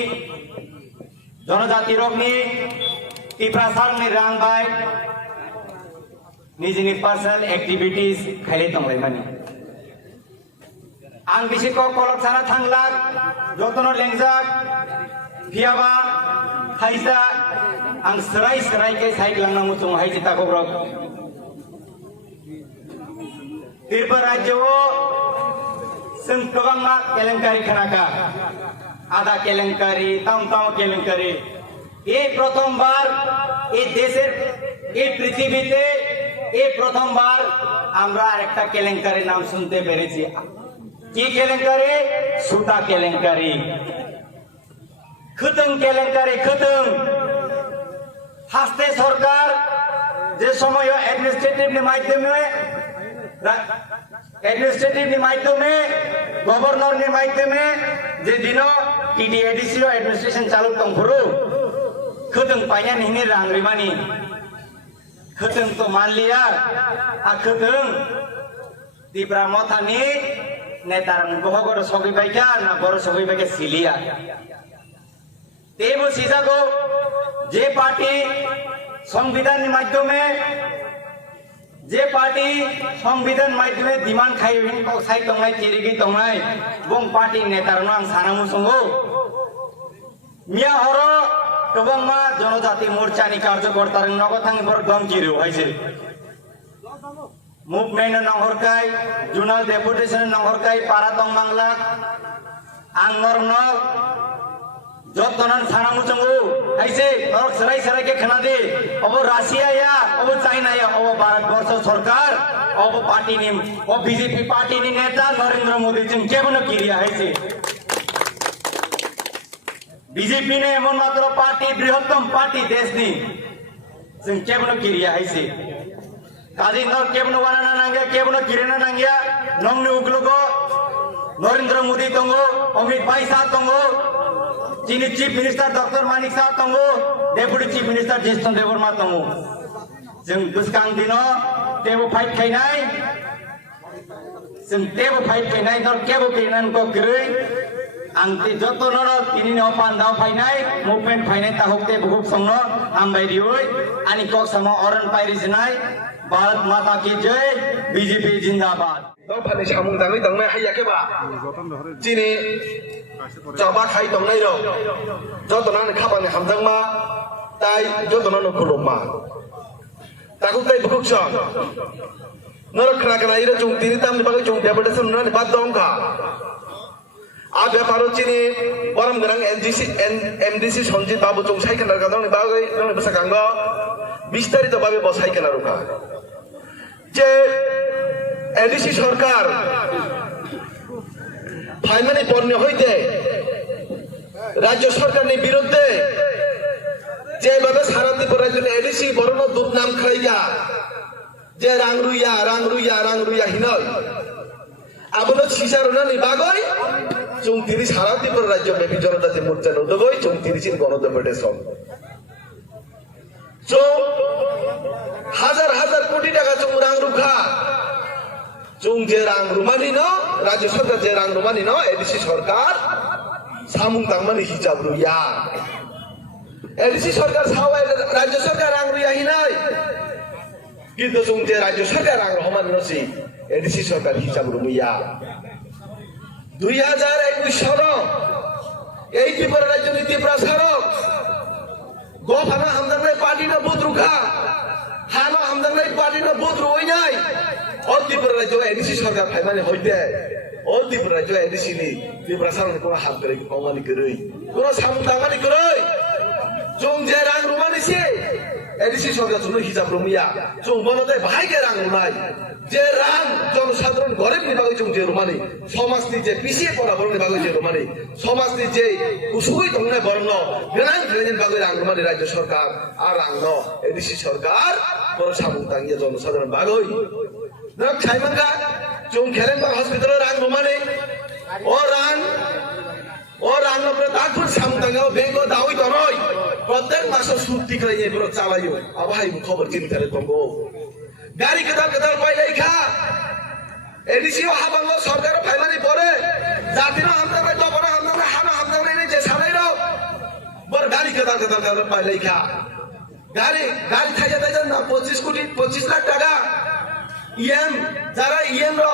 জনজাতি রক নি তিপ্রাসাংনি রাং বাই নিজনি পার্সোনাল অ্যাক্টিভিটিস খাইলে তংলাই মানি आं बिसिखौ कलक साना थांलाक जतन लेंजाक फियाबा थाइसा आं सराय के साइड लांनांगौ समाव हाय जिताखौ ब्रक त्रिपुरा राज्योआव जों गोबां केलेंकारि खोनाखा আদা কেলেঙ্কারি তাও কেলেঙ্কারি এই প্রথমবার এই দেশের এই পৃথিবীতে এই প্রথমবার আমরা একটা কেলেঙ্কারির নাম শুনতে পেরেছি। কি কেলেঙ্কারি? সুতা কেলেঙ্কারি, খুতুং কেলেঙ্কারি। খুতুং হাসতে সরকার যে সময় অ্যাডমিনিস্ট্রেটিভনি মাধ্যমে গভর্নরনি মাধ্যমে যে দিন টিডি এডিসি অ্যাডমিনিস্ট্রেশন চালু দंफोरो खुदुं पाइया निहिनि रांग्रिमानि खुदुं तो मान लिया खुदुं त्रिपुरा मथानि नेतार गहगर सगैबायका ना बर सगैबायका सिलिया तेबो सिजागो जे पार्टी संविधाननि माध्यमे जे पार्टी संविधान माध्यमे डिमांड खाइबिन कसाइ तंनाय तिरिगि तंनाय बं पार्टी नेतारनो आं सानामु संगो मिया हरो गोबांमा जनजाति मोर्चानि कार्यकर्तार नगथांनि बर गमगिरु हाइसे मुभमेन्ट नंहरकाय जुनाल डेपुटेशन नंहरकाय पारा दं बांग्ला आं नरनो जतनान सानामु संगो हाइसे नरक सराय सराय के खनादे अब राशिया या अब चाइना या अब भारतवर्ष सरकार अब पार्टी नि अब बीजेपी पार्टी नि नेता नरेंद्र मोदी जों केबनो किरिया हाइसे बीजेपी ने एमन मात्र पार्टी बृहत्तम पार्टी देश नि जों केबनो किरिया हाइसे काजी नर केबनो वाना नांगिया केबनो किरेना नांगिया नंगनि उग्लुगो नरेंद्र मोदी दंगो अमित भाई साह दंगो चीनी chief minister doctor Manik Saha दंगो deputy chief minister Jishnu Dev Varma दंगो जों गोसोखां दिनो तेबो फाइट खायनाय जों तेबो फाइट खायनाय नर केबो किरेनान को गिरै आंति जतनर तिनि न पान्दाव फायनाय मुभमेन्ट फायनाय ताहकते बहुत संनो हामबाय दियै आनि कक सामा अरन पाइरिजनाय भारत माता की जय बीजेपी जिंदाबाद फानि सामुं दाङै दांनाय हायाखैबा दिनै जाबा खाय दंनाय र जतनानै खाबानि हामदोंमा ताय जतनानो खुलुममा ताकु ताय बुकसं नरक खोनागोना इरो जों तिनि तामनि बागै जों डेपुटेशन नुनानै बाद दंखा आ व्यापारो चिनि बरम गोनां एमडीसी सन्जित बाबु जों साइकेनार गादंनि बागै नोंनि बसागांग बिस्तारित भाबे बसाइकेना रुखा जे एडीसी सरकार फाइनाली पण्य हইতে राज्य सरकारनि बिरुद्धे जेभाবে सारा त्रिपुरा राज्यनि एडीसी बरन दुधनाम खाइया जे रां रुया हिनय आबनो सिसारनानि बागै जों तिनि सारा त्रिपुरा राज्य बेबि जनता मोर्चा नदगै जों तिनिसिम गणडेपुटेशन जों हाजार कोटी टाका जों रां रुखा जों जे रां रुमानि न राज्य सरकार जे रां रुमानि न एडीसी सरकार सामुं दांमानि हिसाब रुया एडीसी सरकार सावाय राज्य सरकार रां रुया हिनाय किन्तु जों जे राज्य सरकार रां रहमानि नसि एडीसी सरकार हिसाब रुमिया 2021 सालाव এই ত্রিপুরা রাজ্যनि ত্রিপুরা সড়ক গফানা হামদাংনাय पार्टीनो बुथ रुखा हानो हामदांनाय पार्टीनो बुथ रुइनाय ओ त्रिपुरा राज्य एडीसी सरकार फाइमानि हইতে ओ त्रिपुरा राज्य एडीसी नि त्रिपुरा सड़क को हाम करे कमानि गरै कोन सामदांगानि गरै जों जे रां रुमानि से एडीसी सरकार जुनो हिसाब रुमिया जों बनते भाइके रां रुनाय जे रां जनसाधारण गरीबनि बागै जों जे रुमानि समाजनि जे पिसिए परा बरनि बागै जे रुमानि समाजनि जे उसुगै दंनाय बरन गोनां गोनां बागै रां रुमानि राज्य सरकार आ रां न एडीसी सरकार बर सामुंतांगिया जनसाधारण बागै न खाइमांगा जों खेलेंबा हस्पिटाल रां रुमानि ओ रां नब्रे दाखुर सामुंतांगिया बेंको दावै दरय प्रत्येक मासो सुद टिक्राय बर चालायो अबहाय खबर चिन्ताले दंगो गाड़ी कदाल पाइलाइखा एडीसी हाबांगो सरकार फाइमानि परे जातिनो हामदांनाय दबनो हामदांनाय हानो हामदांनाय जे सानाय र बर गाड़ी कदाल पाइलाइखा गाड़ी थाइजा ना 25 लाख टाका ईएम যারা ईएम र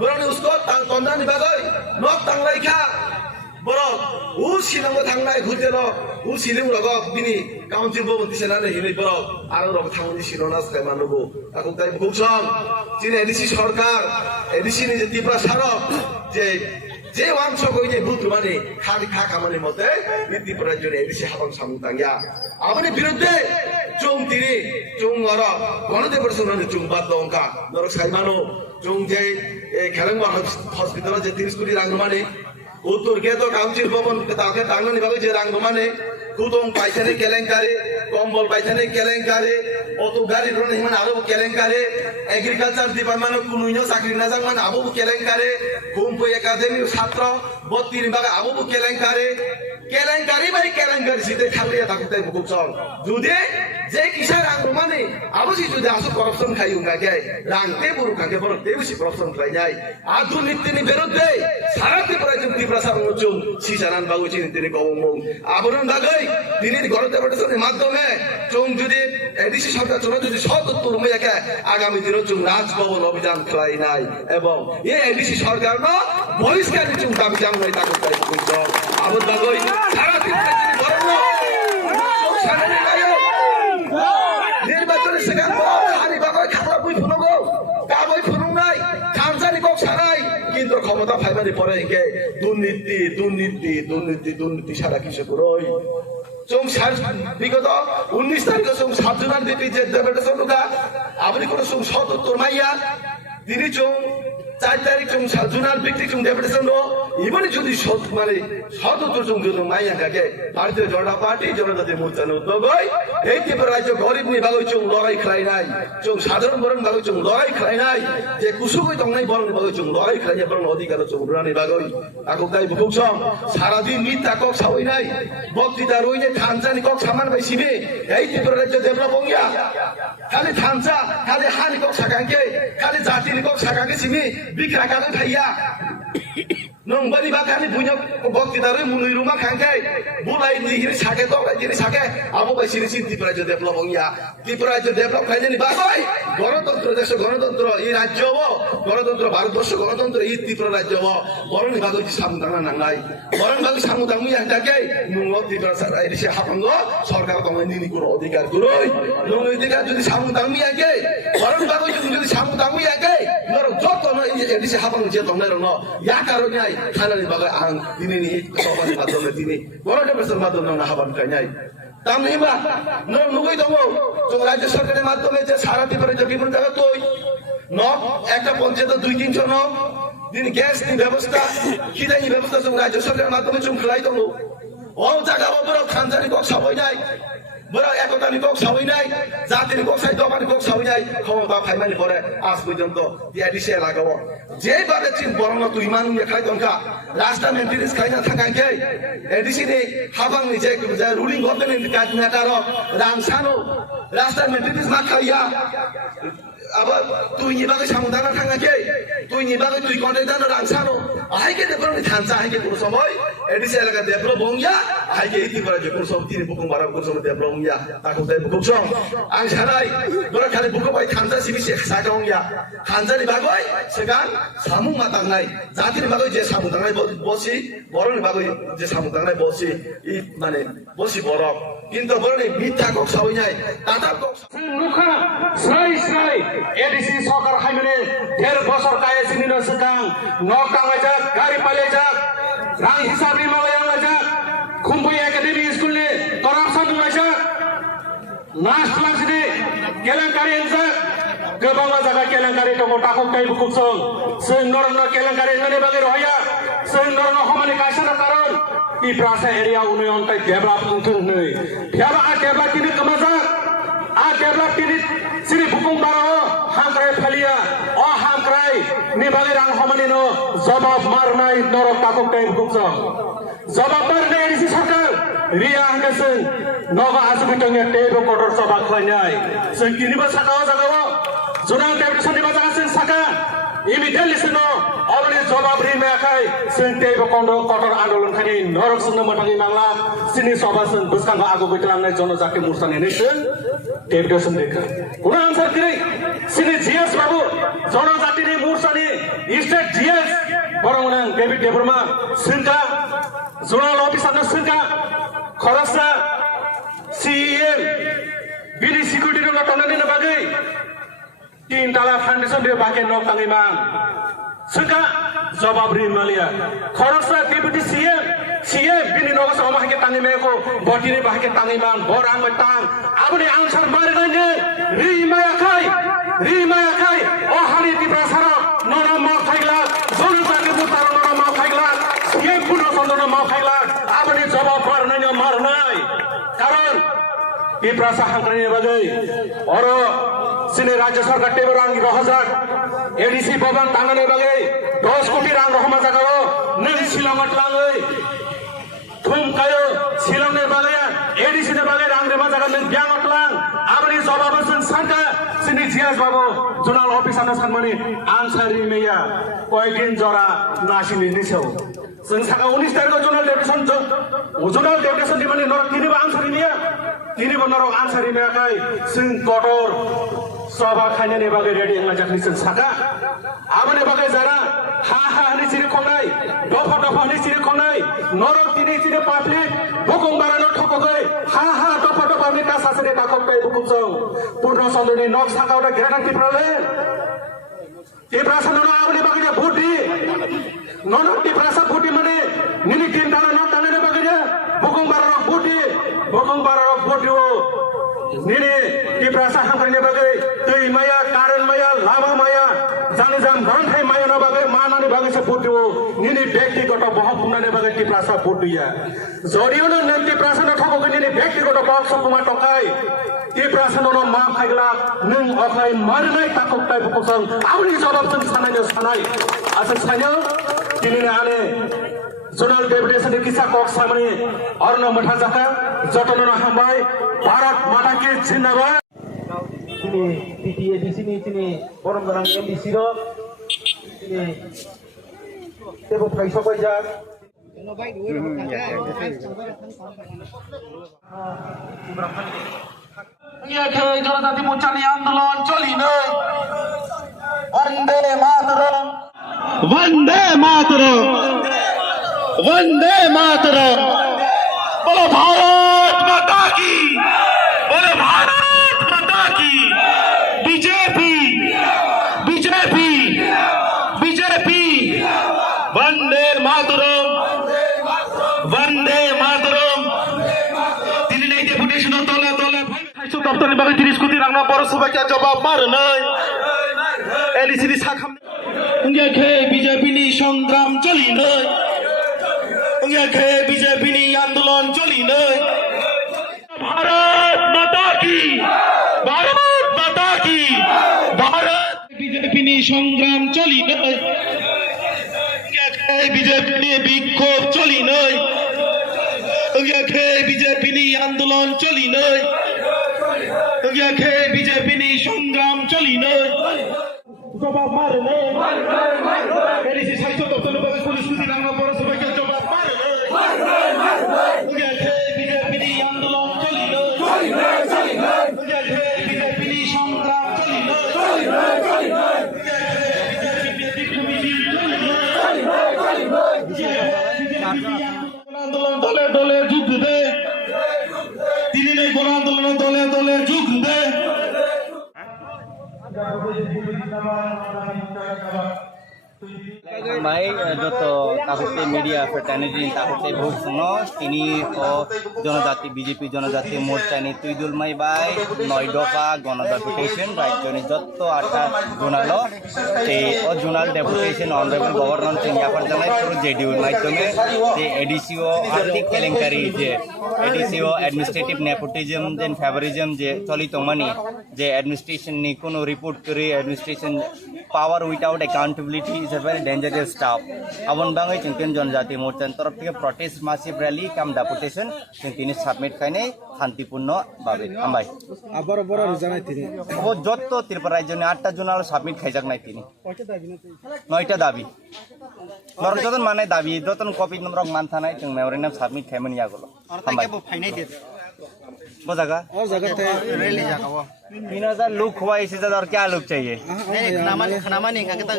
बरनि उसको तन्दानि बागै नक तांलाइखा बर उ सिलंगो थांनाय घुतेर उ सिलिं रग बिनि काउन्सिल बो दिसेनानै हिनै बर आरो रग थांनि सिलनास काय मानबो ताकु ताइ भुकसं जिने एडीसी सरकार एडीसी नि जे त्रिपुरा सड़क जे যে অংশ কইছে বুদ্ধ মানে খালি খা খামানি মতে ত্রিপুরার জন্য এডিসি হাবাং সামু তাঙ্গিয়া আপনি বিরুদ্ধে চুং তিনি চুং অর গণদেবের সঙ্গে চুং বাদ দংকা নর সাইমানো চুং যে খেলাঙ্গা হসপিটাল যে 30 কোটি রাং মানে উত্তর গেতো কাউন্সিল ভবন তাকে টাঙ্গনি ভাবে যে রাং মানে কুদং পাইছানে কেলেঙ্কারে কম্বল পাইছানে কেলেঙ্কারে অত গাড়ি ধরনের হিমান আবু কেলেঙ্কারে এগ্রিকালচার ডিপার্টমেন্ট কুনুইনো চাকরি না যাক মানে আবু কেলেঙ্কারে কুম্পু একাডেমির ছাত্র 32 ভাগে আবু কেলেঙ্কারে কেলেঙ্কারি বাই কেলেঙ্কারি সিতে খালিয়া থাকতে বুকুক সং যদি যে কিসার রাং মানে আবুসি যদি আসু করাপশন খাইউ গাকে রাংতে বুরু খাকে বড় দেবসি করাপশন খাই নাই আর দুর্নীতির বিরুদ্ধে সারা ত্রিপুরা ত্রিপুরা সামুচুম সিসানান বাবু চিনি তিনি গবমং আবরণ বাগাই তিনি গণদেবতার মাধ্যমে চুং যদি এডিসি সরকার চলে যদি সদুত্তর মেয়েকে আগামী দিনে চুং রাজভবন অভিযান খেলাই নাই এবং এই এডিসি সরকার ন বহিষ্কারী চুং দাবি জানাই তাকে তাই বুঝছো আবর বাগাই সারা ত্রিপুরা তিনি বরণ সারানি গায়ো নির্বাচনে সেখান হারি বাগাই খালা বই ফুনগো কা বই ফুনুং নাই খানসানি কক সারাই কিন্তু ক্ষমতা ফাইবারি পরে কে দুর্নীতি দুর্নীতি দুর্নীতি দুর্নীতি সারা কিছু করই চুং বিগত 19 তারিখে চুং 7 জনের দিতে যে দেবেটা সনুকা আপনি কোন চুং সদুত্তর মাইয়া তিনি চুং 4 তারিখ চুং 7 জনের ব্যক্তি চুং দেবেটা সনু ইবনি যদি মানে সদুত্তর চুং যদি মাইয়া কাকে ভারতীয় জনতা পার্টি জনজাতি মোর্চা উদ্যোগ হয় এই ত্রিপুরা রাজ্য গরিব নি বাগৈ চুং লড়াই খেলাই নাই চুং সাধারণ বরণ বাগৈ চুং লড়াই খেলাই নাই যে কুসুগৈ তংনাই বরণ বাগৈ চুং লড়াই খেলাই নাই বরণ অধিকার চুং রানি বাগৈ আকো তাই বুকুক সম সারা দিন মিথ্যা কক সাবই নাই বক্তৃতা রইনে থানচানি কক সামান বাইছিবে এই ত্রিপুরা রাজ্য ডেভেলপ হইয়া খালি থানচা খালি হানি কক সাকাঙ্কে খালি জাতিনি কক সাকাঙ্কে সিমি বিক্রা কালে খাইয়া nung bani bakani punya bukti dari munui rumah kangkai mulai dihiri sake to jadi sake abu bai sini sini Tripura Raja develop ya Tripura Raja develop kayaknya nih bagai গণতন্ত্র দেশে গণতন্ত্র এই রাজ্য গণতন্ত্র ভারতবর্ষ গণতন্ত্র এই ত্রিপুরা রাজ্য বরং বাগৈ সামুদানা নাংলাই বরং বাগৈ সামুদামি আনটাকে নুঙ্গ ত্রিপুরা এসে হাপাঙ্গ সরকার তোমায় নিনি কোনো অধিকার করই নুঙ্গ অধিকার যদি সামুদামি আগে বরং বাগৈ যদি সামুদামি আগে নর যত না এসে হাপাঙ্গ যে তোমরা ন ইয়া কারণে খানানি বাগৈ আং দিনে সভার মাধ্যমে তিনি গণতন্ত্রের মাধ্যমে না হাবান কাইনাই তামনিবা নুগুই দङ जों রাজ্য সরকারের মাধ্যমে যে সারা ত্রিপুরা যে বিভিন্ন জায়গা তুই নক একটা পঞ্চায়েত 2-300 নক দিন গ্যাস নি ব্যবস্থা খিদানি ব্যবস্থা जों রাজ্য সরকারের মাধ্যমে जों খেলাই দङ ও জায়গা বড় খানজানি কক সাবই নাই বড় একতানি কক সাবই নাই জাতিনি কক সাই দবানি কক সাবই নাই ক্ষমতা ফাইমানি পরে আজ পর্যন্ত ডিআইডিসি লাগাবো যেভাবে চিন বরং তুই মান খাই দংকা রাস্তা মেনটেনেন্স খাই না থাকাকে এডিসি নি হাবাং নি যে রুলিং গভর্নমেন্ট কাজ মেটার রাংসানো রাস্তা মেনটেনেন্স না খাইয়া আবার তুই নিবাগে সামুদানা থাকাকে তুই নিবাগে তুই কন্টেন্ট রাংসানো আইকে ডেভেলপ থানসা আইকে কোন সময় এডিসি এলাকা ডেভেলপ হইয়া আইকে ইতি করে যে কোন সময় তিনি বুকুং বারা কোন সময় ডেভেলপ হইয়া তাকো তাই বুকুং সম আং সারাই বড় খালি বুকু বাই থানসা সিবি সাকা হইয়া থানসানি বাগৈ সেগান সামুং মাতাংনাই জাতির বাগৈ যে সামুদাংনাই বসি বরনি বাগৈ যে সামুদাংনাই বসি ই মানে বসি বড় কিন্তু বরনি মিথ্যা কক সাবই নাই টাটা কক নুখা স্রাই স্রাই এডিসি সরকার হাইমেনে 1.5 বছর কায়ে সিনিনো সেকাং নক টাঙ্গাইজাক গাড়ি পালেজাক রাং হিসাবি মালায়ালাজাক খুম্বুই একাডেমি স্কুলে করাপশন লাইজাক নাশ লাসিনে কেলেঙ্কারি এনজাক गोबां जायगा केलेंकारि दङ ताखौ ताइ बुकुसं जों नरनो केलेंकारि होने बागै रहाया जों नरनो हमानि कायसाना कारन इ प्रासा एरिया उन्नयन ताइ डेभलप उन्थुं नै फेबा आ डेभलप तिनि कमाजा आ डेभलप तिनि सिरि बुकुं बारो हांक्राय फालिया अ हांक्राय नि बागै रां हमानि नो जवाब मारनाय नरक ताखौ ताइ बुकुसं जवाब मारनाय एरिसि सरकार रिया हांगेसों नगा आजुबिटंगे टेबो कटर सभा खलायनाय जों किनिबो साकाव जागाव जुनां डेपुटेसन निबा जागासिन साका इमिडिएटलि सिनो अलरेडि जवाब रिमेखाय जों टेबो कटर आन्दोलन खानि नरक सुनो मथाङि नांला सिनि सभासों बुसखांगा आगु बैतलांनाय जनजाति मोर्चानि नेसन डेपुटेसन देखा कुन आन्सार किरै सिनि जीएस बाबु जनजातिनि मोर्चानि स्टेट जीएस बरंगनां डेभिड देबरमा सिनका जोनाल अफिसारनो सिनका खरसा सीएम बिनि सिकिउरिटी रंगा तंनानि बागै 3 tala फाउन्डेसन दे बाके नक ताङै मा seka jawab rimalia khoroksa deputy CM bini nogos omah ke tangi meko botini bah ke tangi man borang metang abni answer mare nane rimaya kai o hari ti prasara nona ma khaigla zonta ke butar nona ma khaigla CM puno sondona ma khaigla abni jawab par nane marnai karon ti prasa hankani bagai oro sini राज्य सरकार टेबल रांग 2000 एडीसी भवन तांगने बागे 10 कोटी रांग रहमा जागाओ नई शिलंगत लांगै थुम कायो शिलं ने बागे एडीसी ने बागे रांग रेमा जागा नों ब्यांगत लां आबनि जबाबसन सानका सिनि जियास बाबु जुनाल अफिसानो सानमनि आनसारि मेया कयदिन जरा नासिनि निसौ जों साका 19 तारिख जुनाल डेपुटेसन दिमानि नरक तिनिबो आनसारि मेया तिनिबो नरक आनसारि मेया काई जों कटर सभा खाने बागे रेडी होना जाखनि जों साका आबने बागे जारा हा नि सिरि खनाय दफा नि सिरि खनाय नरक तिनि सिरि पाब्लिक बुकुं बारानो ठकगै हा दफा नि कासासरे काकपै बुकुं जों पूर्ण सन्दनि नक साकाउरा घेरान तिफ्राले तिफ्रासन आबने बागे भुटी ननक तिफ्रासा भुटी माने निनि टिम दाना नक ताने बागे बुकुं बारानो भुटी Nini di prasa hankarnya bagai tei maya, karen maya, lama maya, jam rantai maya na bagai mana ni bagai sebut tu. Nini bekti kota bahap puna ni bagai di prasa bodu ya. Zoriyo na nanti prasa na thoko nini bekti kota bahap sepuma tokai. Di prasa na maaf kagla nung okai marnai takut tai bukosang. Awni jawab tu sananya sanai. Asal sanya kini ni ane. Zonal deputation kisah kok samani orno matha jaka jotono hambai Bharat Mata Ki Zindabad. Ini PTA di sini orang orang MDC ro ini tebo kaisa baja ya ke जनजाति मोर्चानि आन्दोलन चली नै वंदे मातरम बोलो भारत माता की बीजेपी वंदे मातरम তিনি নাই ডেপুটেশন তলে খাইছো দপ্তরের বাগে 30 কোটি রাংনা পৌরসভাকে জবাব মার নাই এডিসি সাখাম উঙ্গেখে বিজেপিনি সংগ্রাম চলি নাই উঙ্গেখে বিজেপিনি আন্দোলন চলি নাই भारत माता की भारत बीजेपी संग्राम चली नई बीजेपी विक्षोभ चली नई बीजेपी आंदोलन चली नई बीजेपी संग्राम चली नई जवाब मारे एडीसी साहित्य दफ्तर पुलिस रांगा पौरसभा जवाब मारे बीजेपी आंदोलन चली बीजेपी संग्राम आंदोलन दले दले जुग दे তিনি নেই কোন আন্দোলন দলে দলে যুগ দে Mai joto takute media fraternity takute bhog suno tini o jonojati BJP jonojati morcha ni tuidul mai bai noidoka gona deputation right joni jotto ata jonalo te o jonal deputation honorable governor India par janai puro JDU maidhome te ADCO artik kelenkari je ADCO administrative nepotism then favorism je cholito mani je administration ni kono report kore administration power without accountability is a very dangerous stuff. Abon bangai chungkin jonjati morcha तरफ থেকে protest massive rally kam deputation chungkini submit kaine শান্তিপূর্ণ ভাবে আমবাই আবার রিজানাই তিনি ও যত ত্রিপুরা রাজ্যে 8টা জোনাল সাবমিট খাইজাক নাই তিনি 9টা দাবি নর যতন মানে দাবি যতন কপি নম্বর মানথা নাই जों মেমোরেন্ডাম সাবমিট খাইমন ইয়াগুলো আমবাই बोझागा और जगह थे रैली जागाओ 3000 लोग हुआ इसी से और क्या लोग चाहिए खनामा नहीं का कितना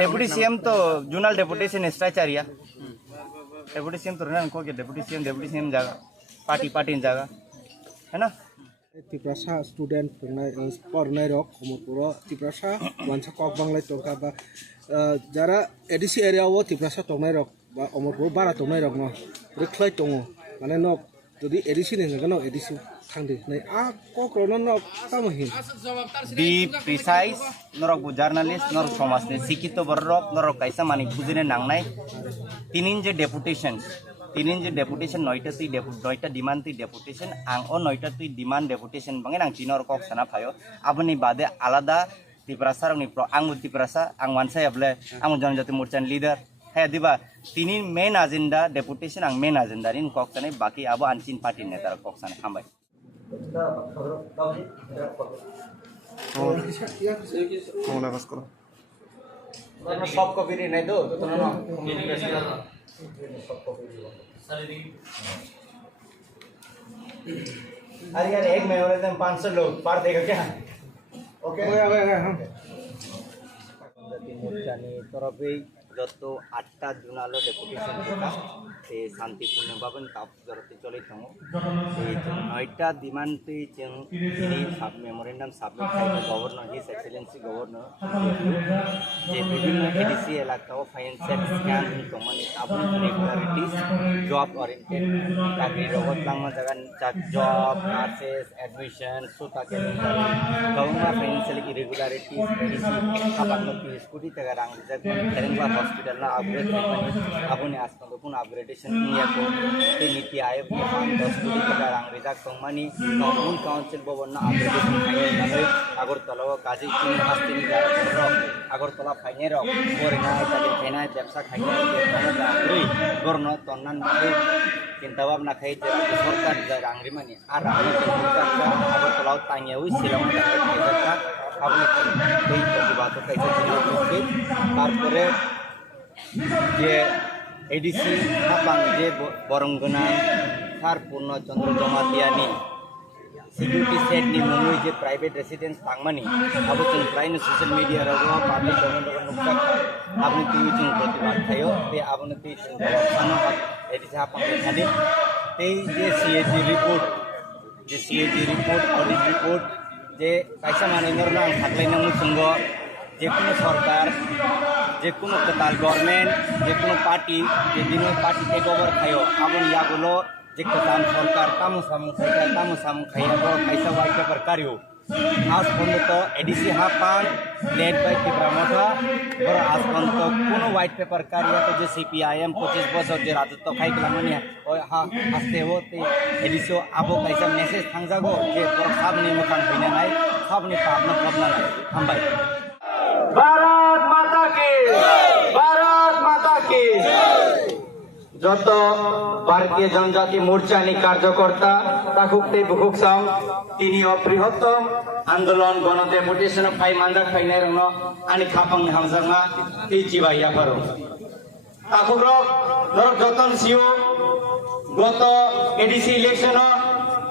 डिप्टी सीएम तो जोनल डेपुटेशन स्ट्रक्चर या डेपुटी सीएम तो रहना को के डेपुटी सीएम जागा पार्टी जागा है ना Tiprasa student pornai rok komopuro tiprasa wansa kok banglai tongka ba jara edisi area wo tiprasa tongnai rok ba omorpuro bara tongnai rok no reklai tongo mane no jodi edisi ne ngano edisi thangde nai a kokrono no tamohin Be precise, norok bu journalist, norok somas ne sikito borok, norok kaisa mani bujine nangnai. Tinin je deputation noita demand ti deputation ang o noita ti demand deputation bangin ang chinor kok sana phayo aboni bade alada tiprasa rong ni pro ang tiprasa ang wansa yable ang janjati morchan leader hai diba tinin main agenda deputation ang main agenda rin kok sana baki abo anchin party netar kok sana hambai সব কপি রে নাই তো তোমরা না अरे यार एक में और एकदम 500 लोग पार देगा क्या ओके मोर्चानी तरफे যত 8টা জুনালো ডেপুটেশন থাকা ते शान्तिपूर्णभावे ताप जरते चलित दङ ते 9টা डिमान्डते जों दिनै साब मेमोरेन्डाम साबमिट खालामो गभर्नर हिज एक्सेलेन्सि गभर्नर जे विभिन्न एडिसि एलाकायाव फाइनान्सियेल स्क्याम दंमाने आबुन रेगुलारिटिस जब ओरिएन्टेड चाकरि रगत लांमा जागान जब नार्सेस एडमिशन सुता केलेन्डारि गावमा फाइनान्सियेल इरेगुलारिटिस एडिसि खाबाननो स्कुटि तगा रां रिजार्भ केरेंबा हस्पिटल ना अपग्रेड खालामनानै आबुनि आसपास पुन अपग्रेडेशन नियाको ते नीति आयोग के 10 कोटी तगा रां रिजार्भ दंमानि टाउन काउन्सिल भवन ना अपग्रेडेशन खालामनानै আগরতলা কাজী চিনি হাস্তিনি যারা আগরতলা ফাইনে রক পরিণাম তাদের ফেনায় ব্যবসা খাইয়ে রাংরি গর্ণ তন্নান চিন্তা ভাবনা খাই যে সরকার যা রাংরি মানে আর রাংরি আগরতলাও তাইয়াও শিলং আপনি এই প্রতিবাদ কাইছে তারপরে যে এডিসি হাপাং যে বরঙ্গনা সার পূর্ণচন্দ্র জমাতিয়ানি सिक्युरिटी सेट नि मुंबई जे प्राइवेट रेसिडेंस थांगमानि अब जों प्रायनो ससियेल मिडिया राव पाब्लिक डोमेन राव नुक्ता आबनि टिभि जों प्रतिबाद थायो बे आबनि टिभि जों सानो एडिसा पांगे थानि ते जे सीएजी रिपोर्ट ऑडिट रिपोर्ट जे कायसा माने नरना थाख्लायना मुसंग जे कुनु सरकार जे कुनु कताल गभर्नमेंट जे कुनु पार्टी जे दिनो पार्टी टेक ओवर थायो आबनि यागुलो जे कतान सरकार तामु सामु खाया बो कैसा वाइट पेपर कार्यो आज पर्यंत एडिसी हापान लेड बाय तिब्रामथा और आज पर्यंत कोनो वाइट पेपर कार्य तो जे सीपीआईएम 25 बছর जे राजत्व खाई गलामनि ओय हा आस्ते होते एडिसो आबो कैसा मेसेज थांजागो जे सबनि मोखां फैना नाय सबनि पापना पबना नाय हामबाय भारत माता की যত ভারতীয় জনজাতি মোর্চানি কার্যকর্তা তাকুকতে বুকুক সাং তিনি বৃহত্তম আন্দোলন গণ ডেপুটেশন ফাই মানজাক ফাইনাই রং আনি খাপাং হামজাংনা তি জিবাইয়া পারো তাকুরক নরক যতন সিও গত এডিসি ইলেকশন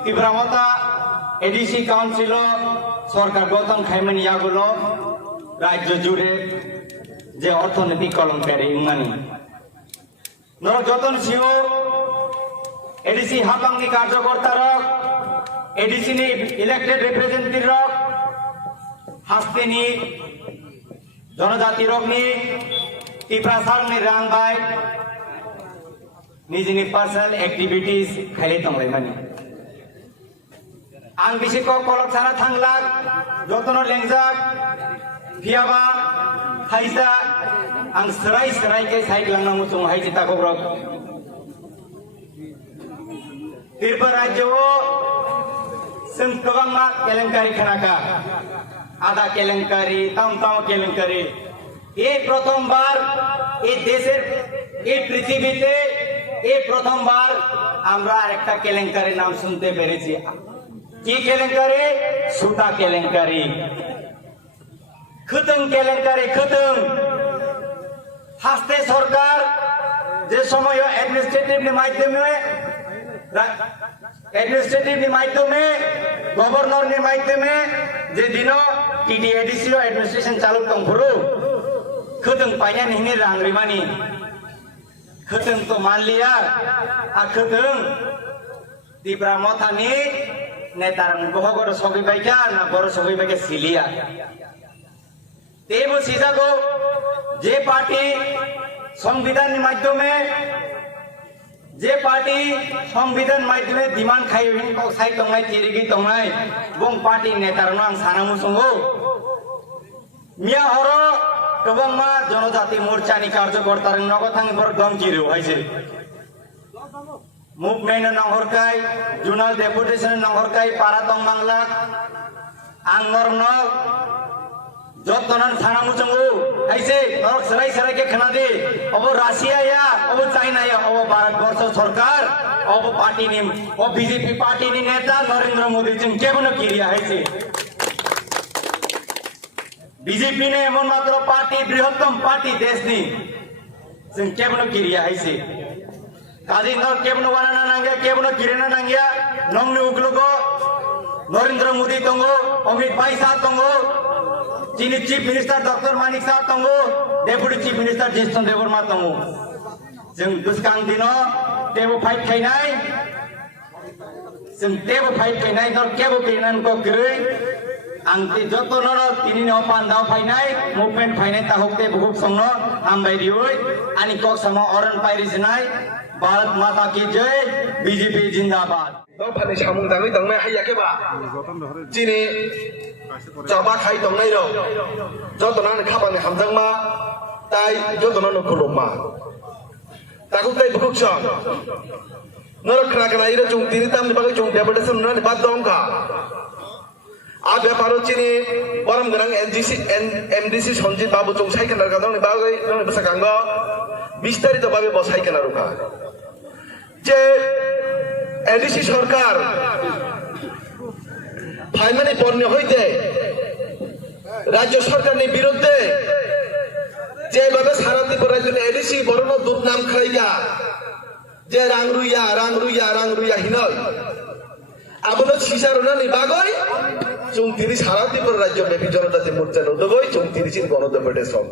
তিব্রামতা এডিসি কাউন্সিল সরকার গঠন খাইমেন ইয়াগুলো রাজ্য জুড়ে যে অর্থনৈতিক কলঙ্কারি ইমানি যতন সিও এডিসি হাপাংনি কার্যকর্তা রক এডিসি নি ইলেক্টেড রিপ্রেজেন্টেটিভ রক হাস্তেনি জনজাতি রক নি তিপ্রাসাং ni rang bai nijini personal activities খালি তংলাই মানি আং বিশেষ কলক সারা থাংলাক যতন লেংজাক ভিয়াবা থাইসা आं serai ke saik langnang musung hai cita kobrok tirpa rajyo sem kebangma kelengkari khanaka ada kelengkari taun kelengkari এই প্রথমবার এই দেশের এই পৃথিবীতে এই প্রথমবার আমরা একটা কেলেঙ্কারির নাম শুনতে পেরেছি কি কেলেঙ্কারি সুতা কেলেঙ্কারি খুতং কেলেঙ্কারি খুতং হাসতে সরকার যে সময় অ্যাডমিনিস্ট্রেটিভ মাধ্যমে গভর্নর মাধ্যমে যে দিন টিডি এডিসি অ্যাডমিনিস্ট্রেশন চালু দংফুরু খুদং পাইনা নিহিনি রাংরিমানি খুদং তো মানলিয়া আর খুদং তিব্রামথানি নেতার গহগর সগি বাইকা না বড় সগি বাইকা সিলিয়া তেবো সিজাগো যে পার্টি সংবিধানের মাধ্যমে ডিমান্ড খাই সাই তংনাই তিরিগি তংনাই বং পার্টি নেতারনো আং সানামু संगो मिया हरो गोबांमा जनजाति मोर्चानि कार्यकर्तार नगथां बर गमगिरो हाइसे मुभमेन्ट नंहरकाय जुनाल डेपुटेशन नंहरकाय पारा दं बांगला आं नरनो जतनान सानामु संगो हाइसे नरक सराय सराय के खनादे अब राशिया या अब चाइना या अब भारतवर्ष सरकार अब पार्टी नि अब बीजेपी पार्टी नि नेता नरेंद्र मोदी जों केबनो किरिया हाइसे बीजेपी ने एमन मात्र पार्टी बृहत्तम पार्टी देश नि जों केबनो किरिया हाइसे काजी न केबनो वाना नांगिया केबनो किरेना नांगिया नंगनि उग्लुगो नरेंद्र मोदी दंगो अमित भाई साहब दंगो चीनी चीफ मिनिस्टर डॉक्टर मानिक साहब दंगो deputy chief minister Jishnu Dev Varma दंगो जों दुसकां दिनो टेबो फाइट खायनाय जों टेबो फाइट खायनाय न केबो किरेनान को गिरै आंति जतनर तिनि न पान्दाव फायनाय मुभमेन्ट फायनाय ताहकते बुहुक संनो हामबाय दियै आनि कक समा अरन पाइरिसनाय भारत माता की जय बीजेपी जिंदाबाद 너 판에 사문 당의 당매 하야게 봐. 지니 자바 खाई 당나이 로. 저도나는 카반에 함장마 ताई 저도나는 콜롬마. ताकुtai बुकुक्सा. नरक खना इरे जों तिनि तामनि बागै जों डेपुटेशन ननि बाद दंखा. आ व्यापारो चिनि बरम गरां एमडीसी सन्जित बाबु जों साइकेनार गादंनि बागै जोंनि बसागांग बिस्तारित भाबे बसाइकेनार रुखा. जे एडीसी सरकार फाइमानि पन्य हইতে राज्य सरकारनि बिरुद्धे जेभाबे सारा त्रिपुरा राज्यनि एडीसी बरन दुमनाम खाइगा जे रां रुया हिनय आबनो सिसारनानि बागै जों तिनि सारा त्रिपुरा राज्य बेपि जनजाति मोर्चा नदगै जों तिनिसिन गणडेपुटेशन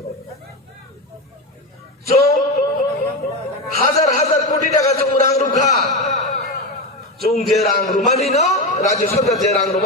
जों हाजार कोटी टाका जों रां रुखा जों जे रां रुमानि न राज्य सरकार जे रां